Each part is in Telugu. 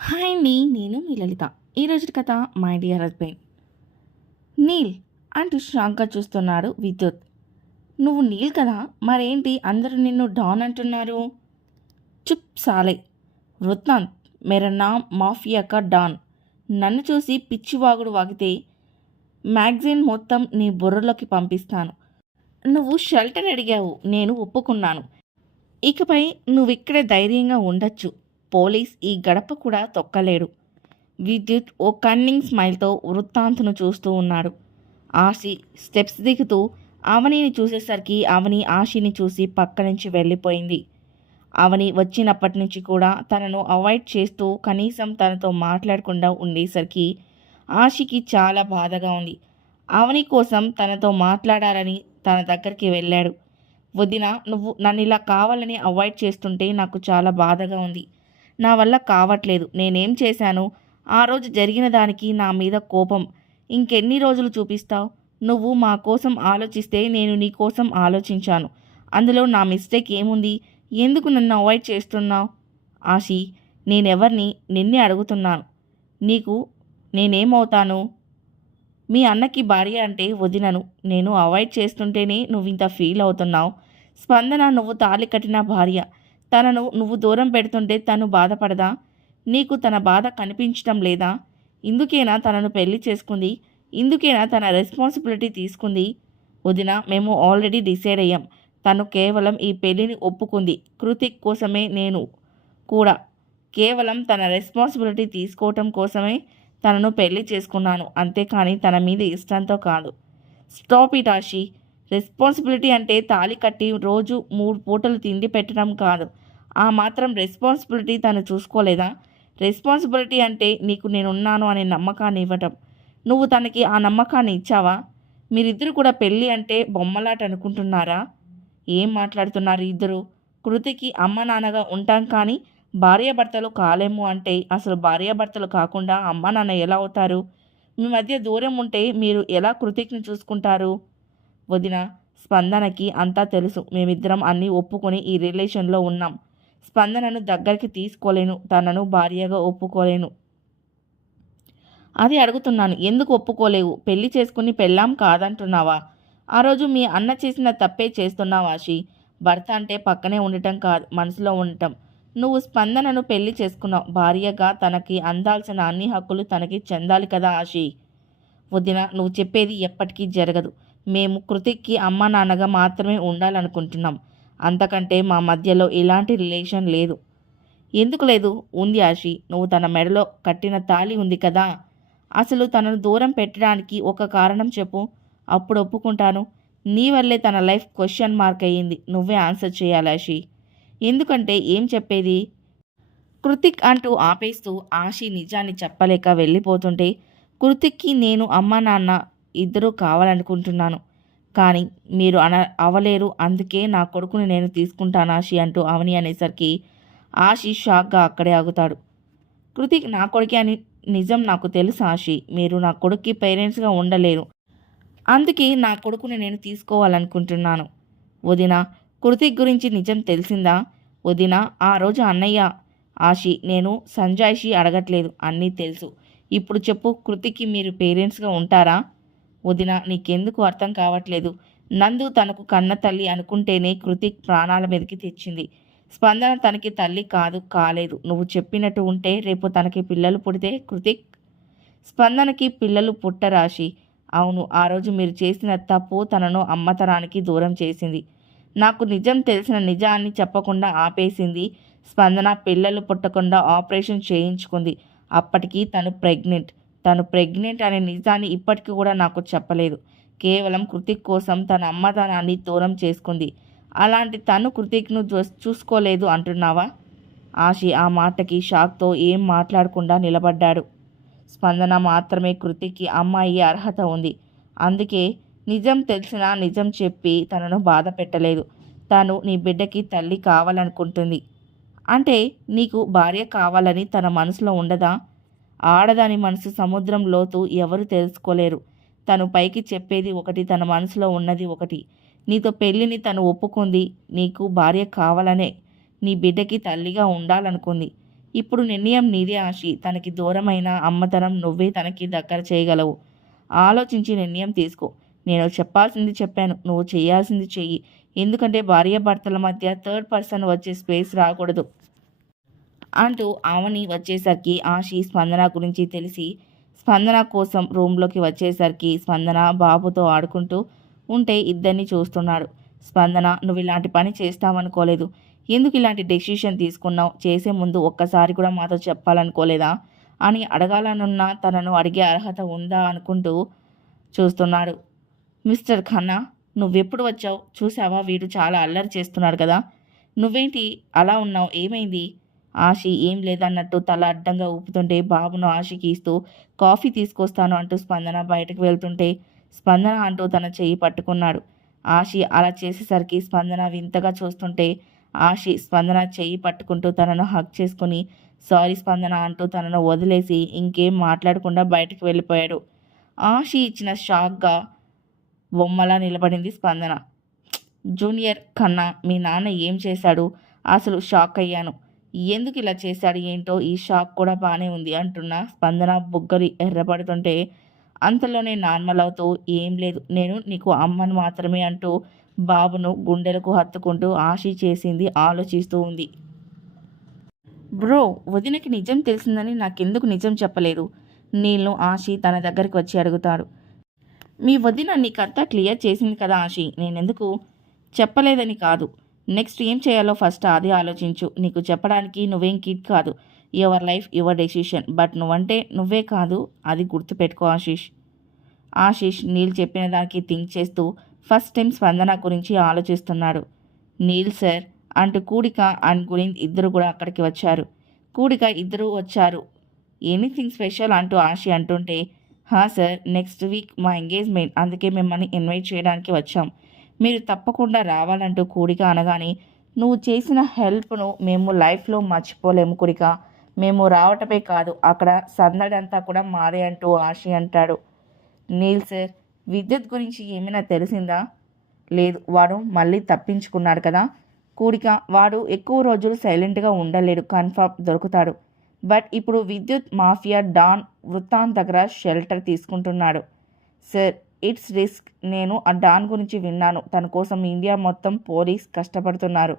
హాయ్ అండి, నేను మీ లలిత. ఈరోజు కథ మై డియర్ హస్బెండ్. నీల్ అంటూ షాక్గా చూస్తున్నాడు విద్యుత్. నువ్వు నీల్ కదా, మరేంటి అందరూ నిన్ను డాన్ అంటున్నారు? చుప్ సాలే వృత్తాంత్, మేరా నామ్ మాఫియా కా డాన్. నన్ను చూసి పిచ్చివాగుడు వాగితే మ్యాగజైన్ మొత్తం నీ బుర్రలోకి పంపిస్తాను. నువ్వు షెల్టర్ అడిగావు, నేను ఒప్పుకున్నాను. ఇకపై నువ్విక్కడే ధైర్యంగా ఉండొచ్చు. పోలీస్ ఈ గడప కూడా తొక్కలేడు. విద్యుత్ ఓ కన్నింగ్ స్మైల్తో వృత్తాంత్ను చూస్తూ ఉన్నాడు. ఆశి స్టెప్స్ దిగుతూ అవనిని చూసేసరికి అవని ఆశిని చూసి పక్క నుంచి వెళ్ళిపోయింది. అవని వచ్చినప్పటి నుంచి కూడా తనను అవాయిడ్ చేస్తూ కనీసం తనతో మాట్లాడకుండా ఉండేసరికి ఆశికి చాలా బాధగా ఉంది. అవని కోసం తనతో మాట్లాడాలని తన దగ్గరికి వెళ్ళాడు. వదిన, నువ్వు నన్ను ఇలా కావాలని అవాయిడ్ చేస్తుంటే నాకు చాలా బాధగా ఉంది. నా వల్ల కావట్లేదు. నేనేం చేశాను? ఆ రోజు జరిగిన దానికి నా మీద కోపం ఇంకెన్ని రోజులు చూపిస్తావు? నువ్వు మా కోసం ఆలోచిస్తే నేను నీ కోసం ఆలోచించాను. అందులో నా మిస్టేక్ ఏముంది? ఎందుకు నన్ను అవాయిడ్ చేస్తున్నావు? ఆశి, నేనెవరిని? నిన్నే అడుగుతున్నాను. నీకు నేనేమవుతాను? మీ అన్నకి భార్య అంటే వదినను. నేను అవాయిడ్ చేస్తుంటేనే నువ్వు ఇంత ఫీల్ అవుతున్నావు. స్పందన నువ్వు తాళి కట్టిన భార్య. తనను నువ్వు దూరం పెడుతుంటే తను బాధపడదా? నీకు తన బాధ కనిపించటం లేదా? ఇందుకేనా తనను పెళ్లి చేసుకుంది? ఇందుకేనా తన రెస్పాన్సిబిలిటీ తీసుకుంది? వదిన, మేము ఆల్రెడీ డిసైడ్ అయ్యాం. తను కేవలం ఈ పెళ్లిని ఒప్పుకుంది కృతిక్ కోసమే. నేను కూడా కేవలం తన రెస్పాన్సిబిలిటీ తీసుకోవటం కోసమే తనను పెళ్లి చేసుకున్నాను, అంతేకాని తన మీద ఇష్టంతో కాదు. Stop it Ashi. రెస్పాన్సిబిలిటీ అంటే తాళి కట్టి రోజు 3 పూటలు తిండి పెట్టడం కాదు. ఆ మాత్రం రెస్పాన్సిబిలిటీ తను చూసుకోలేదా? రెస్పాన్సిబిలిటీ అంటే నీకు నేనున్నాను అనే నమ్మకాన్ని ఇవ్వటం. నువ్వు తనకి ఆ నమ్మకాన్ని ఇచ్చావా? మీరిద్దరు కూడా పెళ్ళి అంటే బొమ్మలాట అనుకుంటున్నారా? ఏం మాట్లాడుతున్నారు ఇద్దరు? కృతికి అమ్మ నాన్నగా ఉంటాం కానీ భార్యాభర్తలు కాలేము అంటే అసలు భార్యాభర్తలు కాకుండా అమ్మ నాన్న ఎలా అవుతారు? మీ మధ్య దూరం ఉంటే మీరు ఎలా కృతిక్ని చూసుకుంటారు? వదిన, స్పందనకి అంతా తెలుసు. మేమిద్దరం అన్నీ ఒప్పుకొని ఈ రిలేషన్లో ఉన్నాం. స్పందనను దగ్గరికి తీసుకోలేను, తనను భార్యగా ఒప్పుకోలేను. అది అడుగుతున్నాను. ఎందుకు ఒప్పుకోలేవు? పెళ్లి చేసుకుని పెళ్ళాం కాదంటున్నావా? ఆ రోజు మీ అన్న చేసిన తప్పే చేస్తున్నావా ఆశి? భర్త అంటే పక్కనే ఉండటం కాదు, మనసులో ఉండటం. నువ్వు స్పందనను పెళ్లి చేసుకున్నావు. భార్యగా తనకి అందాల్సిన అన్ని హక్కులు తనకి చెందాలి కదా ఆశి? వదిన, నువ్వు చెప్పేది ఎప్పటికీ జరగదు. మేము కృతిక్కి అమ్మ నాన్నగా మాత్రమే ఉండాలనుకుంటున్నాం. అంతకంటే మా మధ్యలో ఎలాంటి రిలేషన్ లేదు. ఎందుకు లేదు? ఉంది ఆశి. నువ్వు తన మెడలో కట్టిన తాళి ఉంది కదా, అసలు తనను దూరం పెట్టడానికి ఒక కారణం చెప్పు. అప్పుడు ఒప్పుకుంటాను. నీ వల్లే తన లైఫ్ క్వశ్చన్ మార్క్ అయ్యింది. నువ్వే ఆన్సర్ చేయాలి ఆశి. ఎందుకంటే ఏం చెప్పేది? కృతిక్ అంటూ ఆపేస్తూ ఆశి నిజాన్ని చెప్పలేక వెళ్ళిపోతుంటే, కృతిక్కి నేను అమ్మ నాన్న ఇద్దరూ కావాలనుకుంటున్నాను, కానీ మీరు అవలేరు. అందుకే నా కొడుకుని నేను తీసుకుంటాను ఆశి అంటూ అవని అనేసరికి ఆశి షాక్గా అక్కడే ఆగుతాడు. కృతిక్ నా కొడుకే అని నిజం నాకు తెలుసు ఆశి. మీరు నా కొడుక్కి పేరెంట్స్గా ఉండలేరు. అందుకే నా కొడుకుని నేను తీసుకోవాలనుకుంటున్నాను. వదిన, కృతిక్ గురించి నిజం తెలిసిందా? వదిన, ఆ రోజు అన్నయ్య. ఆశి, నేను సంజాయిషి అడగట్లేదు, అన్నీ తెలుసు. ఇప్పుడు చెప్పు, కృతిక్కి మీరు పేరెంట్స్గా ఉంటారా? వదిన, నీకెందుకు అర్థం కావట్లేదు? నందు తనకు కన్న తల్లి అనుకుంటేనే కృతిక్ ప్రాణాల మీదకి తెచ్చింది. స్పందన తనకి తల్లి కాలేదు. నువ్వు చెప్పినట్టు ఉంటే రేపు తనకి పిల్లలు పుడితే కృతిక్. స్పందనకి పిల్లలు పుట్టరాశి. అవును, ఆ రోజు మీరు చేసిన తప్పు తనను అమ్మతనానికి దూరం చేసింది. నాకు నిజం తెలిసిన నిజాన్ని చెప్పకుండా ఆపేసింది. స్పందన పిల్లలు పుట్టకుండా ఆపరేషన్ చేయించుకుంది. అప్పటికి తను ప్రెగ్నెంట్ అనే నిజాన్ని ఇప్పటికీ కూడా నాకు చెప్పలేదు. కేవలం కృతిక్ కోసం తన అమ్మతనాన్ని దూరం చేసుకుంది. అలాంటి తను కృతిక్ను చూసుకోలేదు అంటున్నావా? ఆశి ఆ మాటకి షాక్తో ఏం మాట్లాడకుండా నిలబడ్డాడు. స్పందన మాత్రమే కృతిక్కి అమ్మ అయ్యే అర్హత ఉంది. అందుకే నిజం తెలిసినా నిజం చెప్పి తనను బాధ పెట్టలేదు. తను నీ బిడ్డకి తల్లి కావాలనుకుంటుంది. అంటే నీకు భార్య కావాలని తన మనసులో ఉండదా? ఆడదాని మనసు సముద్రం లోతు ఎవరు తెలుసుకోలేరు. తను పైకి చెప్పేది ఒకటి, తన మనసులో ఉన్నది ఒకటి. నీతో పెళ్ళిని తను ఒప్పుకుంది నీకు భార్య కావాలనే. నీ బిడ్డకి తల్లిగా ఉండాలనుకుంది. ఇప్పుడు నిర్ణయం నీదే ఆషి. తనకి దూరమైన అమ్మతనం నువ్వే తనకి దగ్గర చేయగలవు. ఆలోచించి నిర్ణయం తీసుకో. నేను చెప్పాల్సింది చెప్పాను. నువ్వు చేయాల్సింది చెయ్యి. ఎందుకంటే భార్యాభర్తల మధ్య థర్డ్ పర్సన్ వచ్చే స్పేస్ రాకూడదు అంటూ ఆవని వచ్చేసరికి ఆషి స్పందన గురించి తెలిసి స్పందన కోసం రూమ్లోకి వచ్చేసరికి స్పందన బాబుతో ఆడుకుంటూ ఉంటే ఇద్దరిని చూస్తున్నాడు. స్పందన, నువ్వు ఇలాంటి పని చేస్తావనుకోలేదు. ఎందుకు ఇలాంటి డెసిషన్ తీసుకున్నావు? చేసే ముందు ఒక్కసారి కూడా మాతో చెప్పాలనుకోలేదా అని అడగాలనున్న తనను అడిగే అర్హత ఉందా అనుకుంటూ చూస్తున్నాడు. మిస్టర్ ఖన్నా, నువ్వెప్పుడు వచ్చావు? చూసావా, వీడు చాలా అల్లరి చేస్తున్నాడు కదా. నువ్వేంటి అలా ఉన్నావు? ఏమైంది? ఆషి ఏం లేదన్నట్టు తల అడ్డంగా ఊపుతుంటే బాబును ఆషికి ఇస్తూ కాఫీ తీసుకొస్తాను అంటూ స్పందన బయటకు వెళ్తుంటే స్పందన అంటూ తన చెయ్యి పట్టుకున్నాడు. ఆషి అలా చేసేసరికి స్పందన వింతగా చూస్తుంటే ఆషి స్పందన చెయ్యి పట్టుకుంటూ తనను హగ్ చేసుకుని సారీ స్పందన అంటూ తనను వదిలేసి ఇంకేం మాట్లాడకుండా బయటకు వెళ్ళిపోయాడు. ఆషి ఇచ్చిన షాక్గా బొమ్మలా నిలబడింది స్పందన. జూనియర్ కన్నా మీ నాన్న ఏం చేశాడు? అసలు షాక్ అయ్యాను. ఎందుకు ఇలా చేశాడు ఏంటో, ఈ షాక్ కూడా బాగానే ఉంది అంటున్న స్పందన బుగ్గలు ఎర్రపడుతుంటే అంతలోనే నార్మల్ అవుతూ ఏం లేదు, నేను నీకు అమ్మను మాత్రమే అంటూ బాబును గుండెలకు హత్తుకుంటూ ఆశి చేసింది ఆలోచిస్తూ ఉంది. బ్రో, వదినకి నిజం తెలిసిందని నాకెందుకు నిజం చెప్పలేదు? నీళ్ళు ఆశి తన దగ్గరికి వచ్చి అడుగుతాడు. మీ వదిన నీకంతా క్లియర్ చేసింది కదా ఆశి, నేనెందుకు చెప్పలేదని కాదు. నెక్స్ట్ ఏం చేయాలో ఫస్ట్ అది ఆలోచించు. నీకు చెప్పడానికి నువ్వేం కిడ్ కాదు. Your life your decision. But నువ్వంటే నువ్వే కాదు, అది గుర్తుపెట్టుకో ఆశీష్. ఆశీష్ నీల్ చెప్పిన దానికి థింక్ చేస్తూ ఫస్ట్ టైం స్పందన గురించి ఆలోచిస్తున్నాడు. నీల్ సార్ అంటూ కూడిక అండ్ గురింద్ ఇద్దరు కూడా అక్కడికి వచ్చారు. కూడిక ఇద్దరు వచ్చారు. ఎనీథింగ్ స్పెషల్ అంటూ ఆశి అంటుంటే, హా సార్, నెక్స్ట్ వీక్ మా ఎంగేజ్మెంట్, అందుకే మిమ్మల్ని ఇన్వైట్ చేయడానికి వచ్చాం. మీరు తప్పకుండా రావాలంటూ కూడిక అనగానే, నువ్వు చేసిన హెల్ప్ను మేము లైఫ్లో మర్చిపోలేము కూడిక. మేము రావటమే కాదు, అక్కడ సందడంతా కూడా మాదే అంటూ ఆశి అంటాడు. నీల్ సార్, విద్యుత్ గురించి ఏమైనా తెలిసిందా? లేదు, వాడు మళ్ళీ తప్పించుకున్నాడు కదా. కూడిక, వాడు ఎక్కువ రోజులు సైలెంట్గా ఉండలేడు, కన్ఫర్మ్ దొరుకుతాడు. బట్ ఇప్పుడు విద్యుత్ మాఫియా డాన్ వృత్తాంత్ దగ్గర షెల్టర్ తీసుకుంటున్నాడు. Sir, it's risk. నేను ఆ డాన్ గురించి విన్నాను. తన కోసం ఇండియా మొత్తం పోలీస్ కష్టపడుతున్నారు.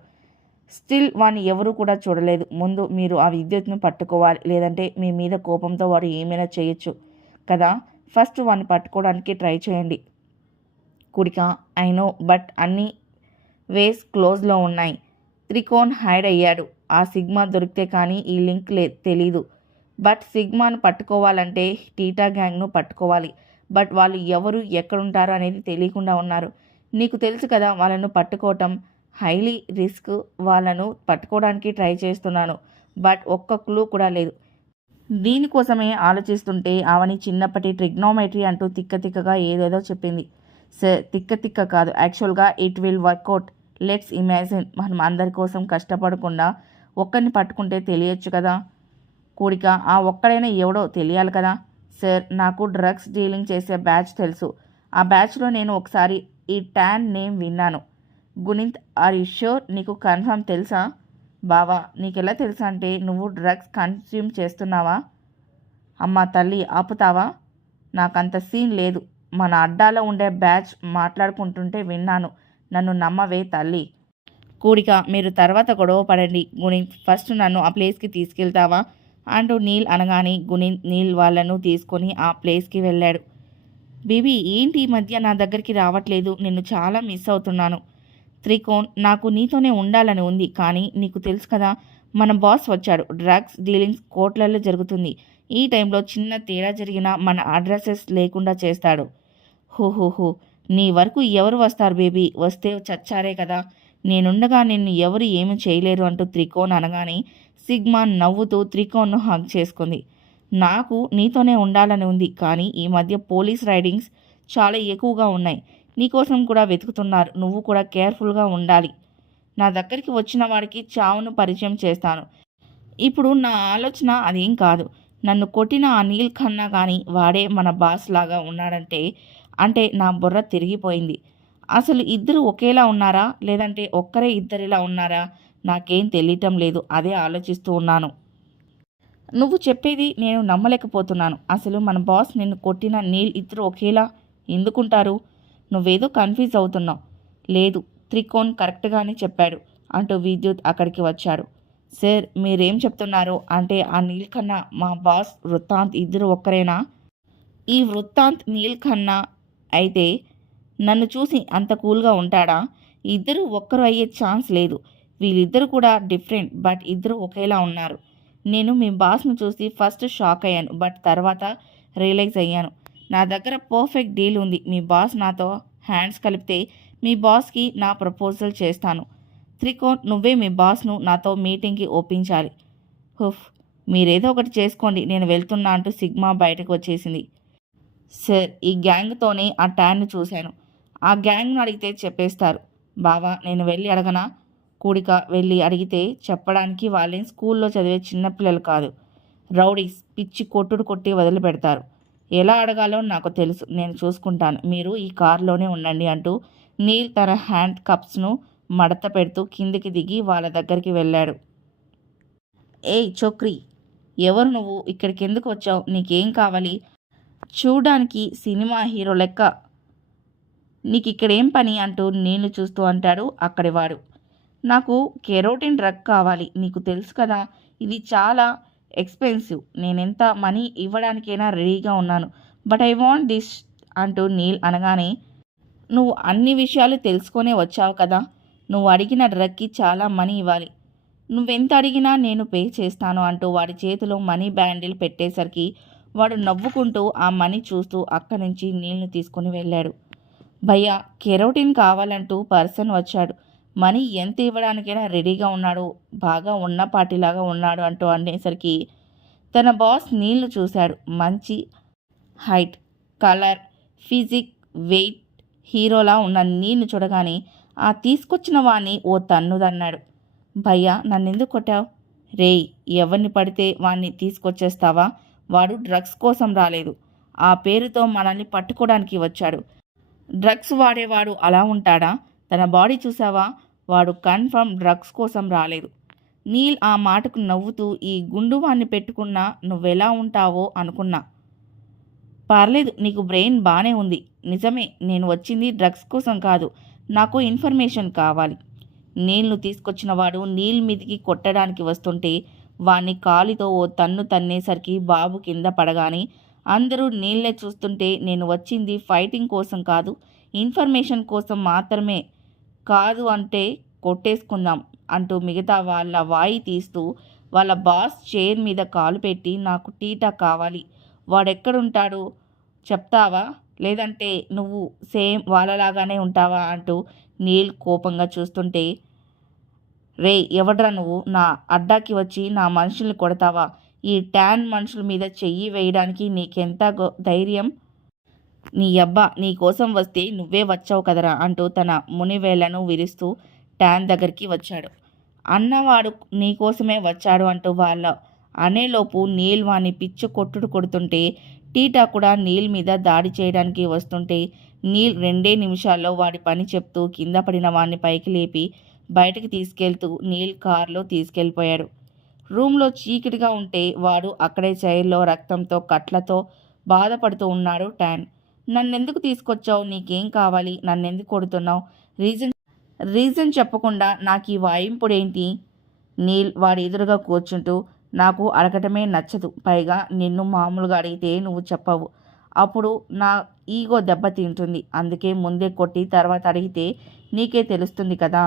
స్టిల్ వాడిని ఎవరు కూడా చూడలేదు. ముందు మీరు ఆ విద్యుత్ను పట్టుకోవాలి, లేదంటే మీ మీద కోపంతో వాడు ఏమైనా చేయొచ్చు కదా. ఫస్ట్ వాడిని పట్టుకోవడానికి ట్రై చేయండి. కుడిక, ఐ నో, బట్ అన్ని వేస్ క్లోజ్లో ఉన్నాయి. త్రికోణ్ హైడ్ అయ్యాడు. ఆ సిగ్మా దొరికితే కానీ ఈ లింక్ తెలీదు. బట్ సిగ్మాను పట్టుకోవాలంటే టీటా గ్యాంగ్ను పట్టుకోవాలి. బట్ వాళ్ళు ఎవరు ఎక్కడుంటారు అనేది తెలియకుండా ఉన్నారు. నీకు తెలుసు కదా, వాళ్ళను పట్టుకోవటం హైలీ రిస్క్. వాళ్ళను పట్టుకోవడానికి ట్రై చేస్తున్నాను, బట్ ఒక్క క్లూ కూడా లేదు. దీనికోసమే ఆలోచిస్తుంటే అవని చిన్నప్పటి ట్రిగ్నోమెట్రీ అంటూ తిక్కగా ఏదేదో చెప్పింది. సార్, తిక్క కాదు, యాక్చువల్గా it will work out. Let's imagine, మనం అందరి కోసం కష్టపడకుండా ఒక్కరిని పట్టుకుంటే తెలియచ్చు కదా. కూడిక, ఆ ఒక్కడైనా ఎవడో తెలియాలి కదా. సార్, నాకు డ్రగ్స్ డీలింగ్ చేసే బ్యాచ్ తెలుసు. ఆ బ్యాచ్లో నేను ఒకసారి ఈ ట్యాన్ నేమ్ విన్నాను. గుణింత్, ఆర్ యు ష్యూర్? నీకు కన్ఫర్మ్ తెలుసా? బావా, నీకెలా తెలుసా అంటే నువ్వు డ్రగ్స్ కన్స్యూమ్ చేస్తున్నావా? అమ్మ తల్లి, ఆపుతావా? నాకంత సీన్ లేదు. మన అడ్డాలో ఉండే బ్యాచ్ మాట్లాడుకుంటుంటే విన్నాను. నన్ను నమ్మవే తల్లి. కూడిక, మీరు తర్వాత గొడవ పడండి. గుణింత్, ఫస్ట్ నన్ను ఆ ప్లేస్కి తీసుకెళ్తావా అంటూ నీల్ అనగానే గుణింత్ నీల్ వాళ్ళను తీసుకొని ఆ ప్లేస్కి వెళ్ళాడు. బేబీ, ఏంటి ఈ మధ్య నా దగ్గరికి రావట్లేదు? నిన్ను చాలా మిస్ అవుతున్నాను. త్రికోణ్, నాకు నీతోనే ఉండాలని ఉంది, కానీ నీకు తెలుసు కదా, మన బాస్ వచ్చాడు. డ్రగ్స్ డీలింగ్స్ కోట్లలో జరుగుతుంది. ఈ టైంలో చిన్న తేడా జరిగినా మన అడ్రసెస్ లేకుండా చేస్తాడు. హో, నీ వరకు ఎవరు వస్తారు బేబీ? వస్తే చచ్చారే కదా. నేనుండగా నిన్ను ఎవరు ఏమి చేయలేరు అంటూ త్రికోణ్ అనగానే సిగ్మా నవ్వుతూ త్రికోణ్ను హగ్ చేసుకుంది. నాకు నీతోనే ఉండాలని ఉంది, కానీ ఈ మధ్య పోలీస్ రైడింగ్స్ చాలా ఎక్కువగా ఉన్నాయి. నీకోసం కూడా వెతుకుతున్నారు. నువ్వు కూడా కేర్ఫుల్గా ఉండాలి. నా దగ్గరికి వచ్చిన వాడికి చావును పరిచయం చేస్తాను. ఇప్పుడు నా ఆలోచన అదేం కాదు. నన్ను కొట్టిన ఆ నీల్ ఖన్నా కానీ వాడే మన బాస్ లాగా ఉన్నాడంటే అంటే నా బుర్ర తిరిగిపోయింది. అసలు ఇద్దరు ఒకేలా ఉన్నారా, లేదంటే ఒక్కరే ఇద్దరిలా ఉన్నారా? నాకేం తెలియటం లేదు. అదే ఆలోచిస్తూ ఉన్నాను. నువ్వు చెప్పేది నేను నమ్మలేకపోతున్నాను. అసలు మన బాస్ నిన్ను కొట్టిన నీల్ ఇద్దరు ఒకేలా ఎందుకుంటారు? నువ్వేదో కన్ఫ్యూజ్ అవుతున్నావు. లేదు, త్రికోణ్ కరెక్ట్గానే చెప్పాడు అంటూ విద్యుత్ అక్కడికి వచ్చాడు. సార్, మీరేం చెప్తున్నారు? అంటే ఆ నీల్ కన్నా మా బాస్ వృత్తాంత్ ఇద్దరు ఒక్కరేనా? ఈ వృత్తాంత్ నీల్ ఖన్నా అయితే నన్ను చూసి అంత కూల్గా ఉంటాడా? ఇద్దరు ఒక్కరు అయ్యే ఛాన్స్ లేదు. వీళ్ళిద్దరు కూడా డిఫరెంట్, బట్ ఇద్దరు ఒకేలా ఉన్నారు. నేను మీ బాస్ను చూసి ఫస్ట్ షాక్ అయ్యాను, బట్ తర్వాత రియలైజ్ అయ్యాను. నా దగ్గర పర్ఫెక్ట్ డీల్ ఉంది. మీ బాస్ నాతో హ్యాండ్స్ కలిపితే మీ బాస్కి నా ప్రపోజల్ చేస్తాను. త్రికోణ్, నువ్వే మీ బాస్ను నాతో మీటింగ్కి ఒప్పించాలి. హుఫ్, మీరేదో ఒకటి చేసుకోండి, నేను వెళ్తున్నా అంటూ సిగ్మా బయటకు వచ్చేసింది. సార్, ఈ గ్యాంగ్తోనే ఆ ట్యాన్ను చూశాను. ఆ గ్యాంగ్ను అడిగితే చెప్పేస్తారు. బావా, నేను వెళ్ళి అడగనా? కూడిక వెళ్ళి అడిగితే చెప్పడానికి వాళ్ళేం స్కూల్లో చదివే చిన్నపిల్లలు కాదు. రౌడీస్, పిచ్చి కొట్టుడు కొట్టి వదిలిపెడతారు. ఎలా అడగాలో నాకు తెలుసు, నేను చూసుకుంటాను. మీరు ఈ కారులోనే ఉండండి అంటూ నీల్ తన హ్యాండ్ కప్స్ను మడత పెడుతూ కిందికి దిగి వాళ్ళ దగ్గరికి వెళ్ళాడు. ఏయ్ చోక్రీ, ఎవరు నువ్వు? ఇక్కడికి ఎందుకు వచ్చావు? నీకేం కావాలి? చూడ్డానికి సినిమా హీరో లెక్క, నీకు ఇక్కడేం పని అంటూ నేను చూస్తూ అంటాడు అక్కడివాడు. నాకు కెరోటిన్ డ్రగ్ కావాలి. నీకు తెలుసు కదా, ఇది చాలా ఎక్స్పెన్సివ్. నేనెంత మనీ ఇవ్వడానికైనా రెడీగా ఉన్నాను, బట్ ఐ వాంట్ దిస్ అంటూ నీల్ అనగానే, నువ్వు అన్ని విషయాలు తెలుసుకొనే వచ్చావు కదా, నువ్వు అడిగిన డ్రగ్కి చాలా మనీ ఇవ్వాలి. నువ్వెంత అడిగినా నేను పే చేస్తాను అంటూ వాడి చేతిలో మనీ బ్యాండిల్ పెట్టేసరికి వాడు నవ్వుకుంటూ ఆ మనీ చూస్తూ అక్కడి నుంచి నీళ్లు తీసుకుని వెళ్ళాడు. భయ్యా, కెరోటిన్ కావాలంటూ పర్సన్ వచ్చాడు. మనీ ఎంత ఇవ్వడానికైనా రెడీగా ఉన్నాడు, బాగా ఉన్నపాటిలాగా ఉన్నాడు అంటూ అనేసరికి తన బాస్ నీళ్లు చూశాడు. మంచి హైట్, కలర్, ఫిజిక్, వెయిట్ హీరోలా ఉన్న నీళ్లు చూడగానే ఆ తీసుకొచ్చిన వాణ్ణి ఓ తన్నుదన్నాడు. భయ్యా, నన్నెందుకు కొట్టావు? రేయ్, ఎవరిని పడితే వాణ్ణి తీసుకొచ్చేస్తావా? వాడు డ్రగ్స్ కోసం రాలేదు, ఆ పేరుతో మనల్ని పట్టుకోవడానికి వచ్చాడు. డ్రగ్స్ వాడేవాడు అలా ఉంటాడా? తన బాడీ చూసావా? వాడు కన్ఫర్మ్ డ్రగ్స్ కోసం రాలేదు. నీల్ ఆ మాటకు నవ్వుతూ, ఈ గుండువాన్ని పెట్టుకున్నా నువ్వెలా ఉంటావో అనుకున్నా. పర్లేదు, నీకు బ్రెయిన్ బాగానే ఉంది. నిజమే, నేను వచ్చింది డ్రగ్స్ కోసం కాదు, నాకు ఇన్ఫర్మేషన్ కావాలి. నీల్ను తీసుకొచ్చిన వాడు నీల్ మీదికి కొట్టడానికి వస్తుంటే వాణ్ణి కాలితో ఓ తన్ను తన్నేసరికి బాబు కింద పడగానే అందరూ నీళ్ళే చూస్తుంటే, నేను వచ్చింది ఫైటింగ్ కోసం కాదు, ఇన్ఫర్మేషన్ కోసం మాత్రమే. కాదు అంటే కొట్టేసుకుందాం అంటూ మిగతా వాళ్ళ వాయి తీస్తూ వాళ్ళ బాస్ చైర్ మీద కాలు పెట్టి, నాకు టీటా కావాలి. వాడెక్కడుంటాడు చెప్తావా? లేదంటే నువ్వు సేమ్ వాళ్ళలాగానే ఉంటావా అంటూ నీల్ కోపంగా చూస్తుంటే, రే, ఎవడ్రా నువ్వు? నా అడ్డాకి వచ్చి నా మనుషుల్ని కొడతావా? ఈ ట్యాన్ మనుషుల మీద చెయ్యి వేయడానికి నీకెంత ధైర్యం? నీ అబ్బా, నీ కోసం వస్తే నువ్వే వచ్చావు కదరా అంటూ తన మునివేళ్లను విరుస్తూ ట్యాన్ దగ్గరికి వచ్చాడు. అన్నవాడు నీకోసమే వచ్చాడు అంటూ వాళ్ళ అనేలోపు నీల్ వాణ్ణి పిచ్చు కొట్టుడు కొడుతుంటే, టీటా కూడా నీల్ మీద దాడి చేయడానికి వస్తుంటే నీల్ 2 నిమిషాల్లో వాడి పని చెప్తూ కింద పడిన వాణ్ణి పైకి లేపి బయటకు తీసుకెళ్తూ నీల్ కారులో తీసుకెళ్ళిపోయాడు. రూమ్లో చీకటిగా ఉంటే వాడు అక్కడే చైర్లో రక్తంతో కట్లతో బాధపడుతూ ఉన్నాడు ట్యాన్. నన్నెందుకు తీసుకొచ్చావు? నీకేం కావాలి? నన్నెందుకు కొడుతున్నావు? రీజన్ చెప్పకుండా నాకు ఈ వాయింపుడేంటి? నీల్ వాడి ఎదురుగా కూర్చుంటూ, నాకు అడగటమే నచ్చదు, పైగా నిన్ను మామూలుగా అడిగితే నువ్వు చెప్పవు, అప్పుడు నా ఈగో దెబ్బతింటుంది. అందుకే ముందే కొట్టి తర్వాత అడిగితే నీకే తెలుస్తుంది కదా.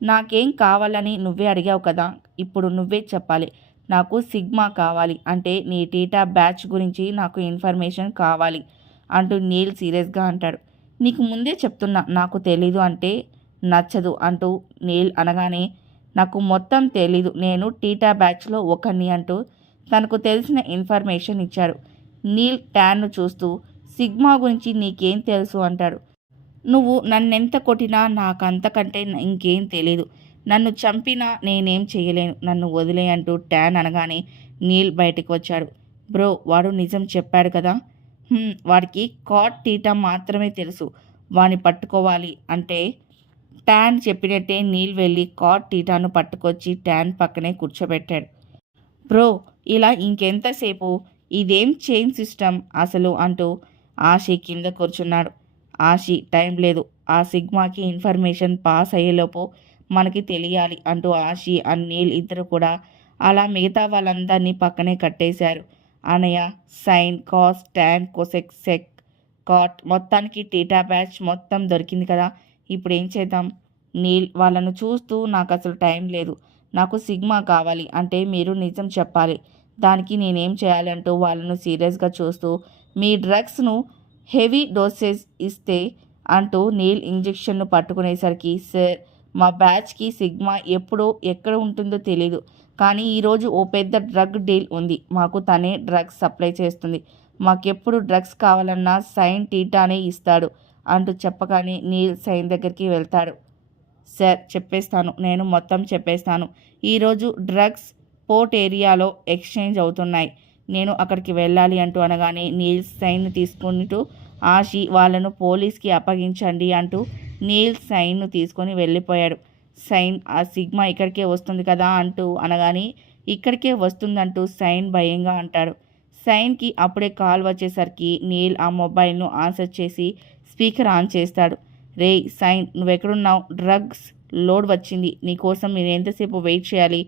నాకేం కావాలని నువ్వే అడిగావు కదా, ఇప్పుడు నువ్వే చెప్పాలి. నాకు సిగ్మా కావాలి, అంటే నీ టీటా బ్యాచ్ గురించి నాకు ఇన్ఫర్మేషన్ కావాలి అంటూ నీల్ సీరియస్గా అంటాడు. నీకు ముందే చెప్తున్నా, నాకు తెలీదు అంటే నచ్చదు అంటూ నీల్ అనగానే, నాకు మొత్తం తెలీదు, నేను టీటా బ్యాచ్లో ఒకరిని అంటూ తనకు తెలిసిన ఇన్ఫర్మేషన్ ఇచ్చాడు. నీల్ ట్యాన్ను చూస్తూ, సిగ్మా గురించి నీకేం తెలుసు అంటాడు. నువ్వు నన్నెంత కొట్టినా నాకంతకంటే ఇంకేం తెలీదు, నన్ను చంపినా నేనేం చేయలేను, నన్ను వదిలే అంటూ ట్యాన్ అనగానే నీల్ బయటకు వచ్చాడు. బ్రో, వాడు నిజం చెప్పాడు కదా. వాడికి కాట్ టీటా మాత్రమే తెలుసు, వాడిని పట్టుకోవాలి అంటే. ట్యాన్ చెప్పినట్టే నీల్ వెళ్ళి కాట్ టీటాను పట్టుకొచ్చి ట్యాన్ పక్కనే కూర్చోబెట్టాడు. బ్రో, ఇలా ఇంకెంతసేపు, ఇదేం చైన్ సిస్టమ్ అసలు అంటూ ఆషి కింద కూర్చున్నాడు. ఆషి టైం లేదు, ఆ సిగ్మాకి ఇన్ఫర్మేషన్ పాస్ అయ్యేలోపు మనకి తెలియాలి అంటూ ఆషి అండ్ నీల్ ఇద్దరు కూడా అలా మిగతా వాళ్ళందరినీ పక్కనే కట్టేశారు. అనయ్య sine cos tan cosec sec cot మొత్తానికి టీటా బ్యాచ్ మొత్తం దొరికింది కదా, ఇప్పుడు ఏం చేద్దాం? నీల్ వాళ్ళను చూస్తూ నాకు అసలు టైం లేదు, నాకు సిగ్మా కావాలి అంటే మీరు నిజం చెప్పాలి, దానికి నేనేం చేయాలంటూ వాళ్ళను సీరియస్గా చూస్తూ మీ డ్రగ్స్ను హెవీ డోసేజ్ ఇస్తే అంటూ నీల్ ఇంజెక్షన్ను పట్టుకునేసరికి సార్ మా బ్యాచ్కి సిగ్మా ఎప్పుడో ఎక్కడ ఉంటుందో తెలీదు, కానీ ఈరోజు ఓ పెద్ద డ్రగ్ డీల్ ఉంది, మాకు తనే డ్రగ్స్ సప్లై చేస్తుంది, మాకెప్పుడు డ్రగ్స్ కావాలన్నా సైన్ టీటానే ఇస్తాడు అంటూ చెప్పగానే నీల్ సైన్ దగ్గరికి వెళ్తాడు. సార్ చెప్పేస్తాను, నేను మొత్తం చెప్పేస్తాను, ఈరోజు డ్రగ్స్ పోర్ట్ ఏరియాలో ఎక్స్చేంజ్ అవుతున్నాయి, నేను అక్కడికి వెళ్ళాలి అంటూ అనగానే నీల్ సైన్ను తీసుకుంటూ ఆషి వాళ్ళను పోలీస్కి అప్పగించండి అంటూ నీల్ సైన్ను తీసుకొని వెళ్ళిపోయాడు. సైన్ ఆ సిగ్మా ఇక్కడికే వస్తుంది కదా అంటూ అనగానే ఇక్కడికే వస్తుందంటూ సైన్ భయంగా అంటాడు. సైన్కి అప్పుడే కాల్ వచ్చేసరికి నీల్ ఆ మొబైల్ను ఆన్సర్ చేసి స్పీకర్ ఆన్ చేస్తాడు. రే సైన్, నువ్వెక్కడున్నావు? డ్రగ్స్ లోడ్ వచ్చింది, నీకోసం నేను ఎంతసేపు వెయిట్ చేయాలి?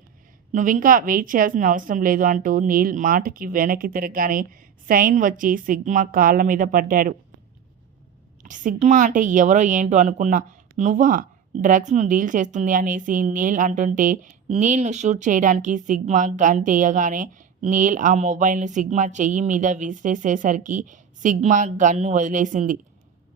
నువ్వింకా వెయిట్ చేయాల్సిన అవసరం లేదు అంటూ నీల్ మాటకి వెనక్కి తిరగగానే సైన్ వచ్చి సిగ్మా కాళ్ళ మీద పడ్డాడు. సిగ్మా అంటే ఎవరో ఏంటో అనుకున్నా, నువ్వా డ్రగ్స్ను డీల్ చేస్తుంది అనేసి నీల్ అంటుంటే నీల్ను షూట్ చేయడానికి సిగ్మా గన్ తీయగానే నీల్ ఆ మొబైల్ను సిగ్మా చెయ్యి మీద విసిరేసేసరికి సిగ్మా గన్ను వదిలేసింది.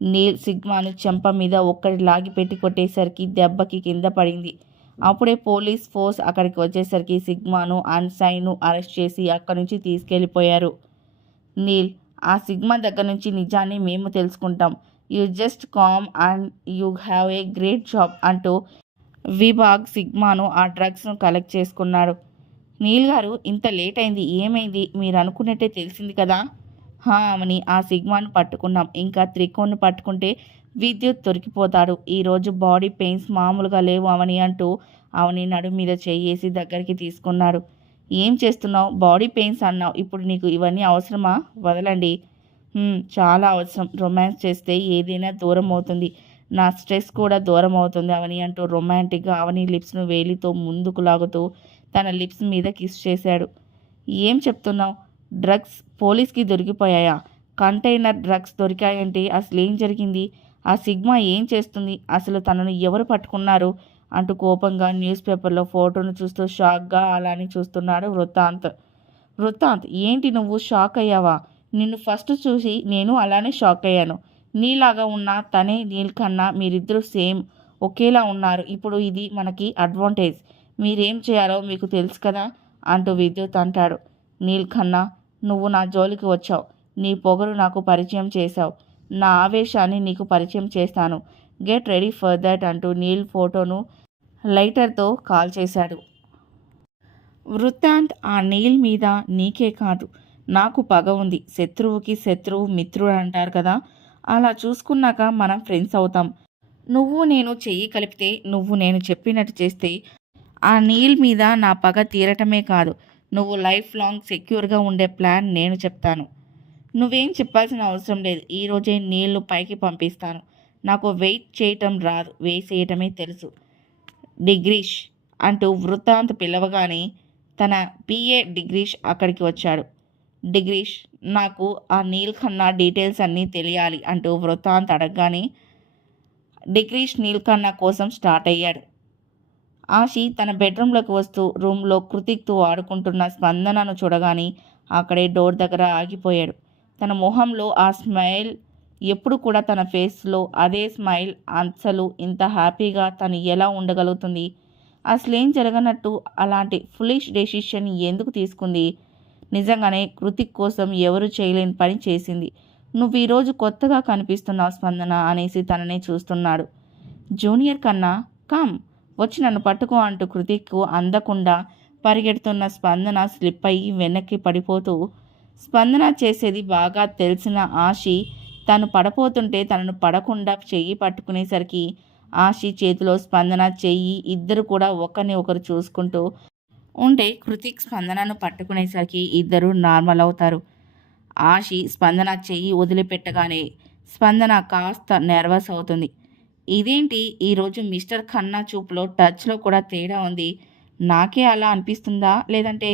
నీల్ సిగ్మాను చెంప మీద ఒక్కటి లాగి పెట్టి కొట్టేసరికి దెబ్బకి కింద పడింది. అప్పుడే పోలీస్ ఫోర్స్ అక్కడికి వచ్చేసరికి సిగ్మాను అండ్ సైన్ను అరెస్ట్ చేసి అక్కడి నుంచి తీసుకెళ్ళిపోయారు. నీల్, ఆ సిగ్మా దగ్గర నుంచి నిజాన్ని మేము తెలుసుకుంటాం, you just com and you have a great job అంటూ విభాగ్ సిగ్మాను ఆ డ్రగ్స్ను కలెక్ట్ చేసుకున్నాడు. నీల్ గారు, ఇంత లేట్ అయింది, ఏమైంది? మీరు అనుకున్నట్టే తెలిసింది కదా? అవని, ఆ సిగ్మాను పట్టుకున్నాం, ఇంకా త్రికోణ్ను పట్టుకుంటే విద్యుత్ దొరికిపోతాడు, ఈరోజు బాడీ పెయిన్స్ మామూలుగా లేవు అవని అంటూ అవని నడు మీద చేయేసి దగ్గరికి తీసుకున్నాడు. ఏం చేస్తున్నావు? బాడీ పెయిన్స్ అన్నావు, ఇప్పుడు నీకు ఇవన్నీ అవసరమా? వదలండి. చాలా అవసరం, రొమాన్స్ చేస్తే ఏదైనా దూరం అవుతుంది, నా స్ట్రెస్ కూడా దూరం అవుతుంది అవని అంటూ రొమాంటిక్గా అవని లిప్స్ను వేలితో ముందుకు లాగుతూ తన లిప్స్ మీద కిస్ చేశాడు. ఏం చెప్తున్నావు? డ్రగ్స్ పోలీస్కి దొరికిపోయాయా? కంటైనర్ డ్రగ్స్ దొరికాయంటే అసలు ఏం జరిగింది? ఆ సిగ్మా ఏం చేస్తుంది? అసలు తనను ఎవరు పట్టుకున్నారు అంటూ కోపంగా న్యూస్ పేపర్లో ఫోటోను చూస్తూ షాక్గా అలానే చూస్తున్నాడు వృత్తాంత్. వృత్తాంత్, ఏంటి నువ్వు షాక్ అయ్యావా? నిన్ను ఫస్ట్ చూసి నేను అలానే షాక్ అయ్యాను, నీలాగా ఉన్న తనే నీల్ కన్నా మీరిద్దరూ సేమ్ ఒకేలా ఉన్నారు, ఇప్పుడు ఇది మనకి అడ్వాంటేజ్, మీరేం చేయాలో మీకు తెలుసు కదా అంటూ విద్యుత్ అంటాడు. నీల్ ఖన్నా, నువ్వు నా జోలికి వచ్చావు, నీ పొగరు నాకు పరిచయం చేశావు, నా ఆవేశాన్ని నీకు పరిచయం చేస్తాను, గెట్ రెడీ ఫర్ దట్ అంటూ నీల్ ఫోటోను లైటర్తో కాల్ చేశాడు. వృత్తాంత్, ఆ నీల్ మీద నీకే కాదు నాకు పగ ఉంది, శత్రువుకి శత్రువు మిత్రుడు అంటారు కదా, అలా చూసుకున్నాక మనం ఫ్రెండ్స్ అవుతాం, నువ్వు నేను చెయ్యి కలిపితే, నువ్వు నేను చెప్పినట్టు చేస్తే ఆ నీల్ మీద నా పగ తీరటమే కాదు, నువ్వు లైఫ్ లాంగ్ సెక్యూర్గా ఉండే ప్లాన్ నేను చెప్తాను, నువ్వేం చెప్పాల్సిన అవసరం లేదు, ఈరోజే నీళ్లు పైకి పంపిస్తాను, నాకు వెయిట్ చేయటం రాదు, వేసేయటమే తెలుసు, డిగ్రీష్ అంటూ వృత్తాంత్ పిలవగానే తన పిఏ డిగ్రీష్ అక్కడికి వచ్చాడు. డిగ్రీష్, నాకు ఆ నీల్ ఖన్నా డీటెయిల్స్ అన్నీ తెలియాలి అంటూ వృత్తాంత్ అడగగానే డిగ్రీష్ నీల్ ఖన్నా కోసం స్టార్ట్ అయ్యాడు. ఆషి తన బెడ్రూమ్లోకి వస్తూ రూమ్లో కృతిక్తో ఆడుకుంటున్న స్పందనను చూడగానే అక్కడే డోర్ దగ్గర ఆగిపోయాడు. తన మొహంలో ఆ స్మైల్, ఎప్పుడు కూడా తన ఫేస్లో అదే స్మైల్, అసలు ఇంత హ్యాపీగా తను ఎలా ఉండగలుగుతుంది? అసలేం జరగనట్టు అలాంటి ఫులిష్ డెసిషన్ ఎందుకు తీసుకుంది? నిజంగానే కృతిక్ కోసం ఎవరు చేయలేని పని చేసింది. నువ్వు ఈరోజు కొత్తగా కనిపిస్తున్నావు స్పందన అనేసి తననే చూస్తున్నాడు. జూనియర్ కన్నా, కమ్ వచ్చి నన్ను పట్టుకో అంటూ కృతిక్కు అందకుండా పరిగెడుతున్న స్పందన స్లిప్ అయ్యి వెనక్కి పడిపోతూ, స్పందన చేసేది బాగా తెలిసిన ఆషి తను పడపోతుంటే తనను పడకుండా చెయ్యి పట్టుకునేసరికి ఆషి చేతిలో స్పందన చెయ్యి, ఇద్దరు కూడా ఒకరిని ఒకరు చూసుకుంటూ ఉంటే కృతిక్ స్పందనను పట్టుకునేసరికి ఇద్దరు నార్మల్ అవుతారు. ఆషి స్పందన చెయ్యి వదిలిపెట్టగానే స్పందన కాస్త నర్వస్ అవుతుంది. ఇదేంటి ఈరోజు మిస్టర్ ఖన్నా చూపులో టచ్లో కూడా తేడా ఉంది. నాకే అలా అనిపిస్తుందా, లేదంటే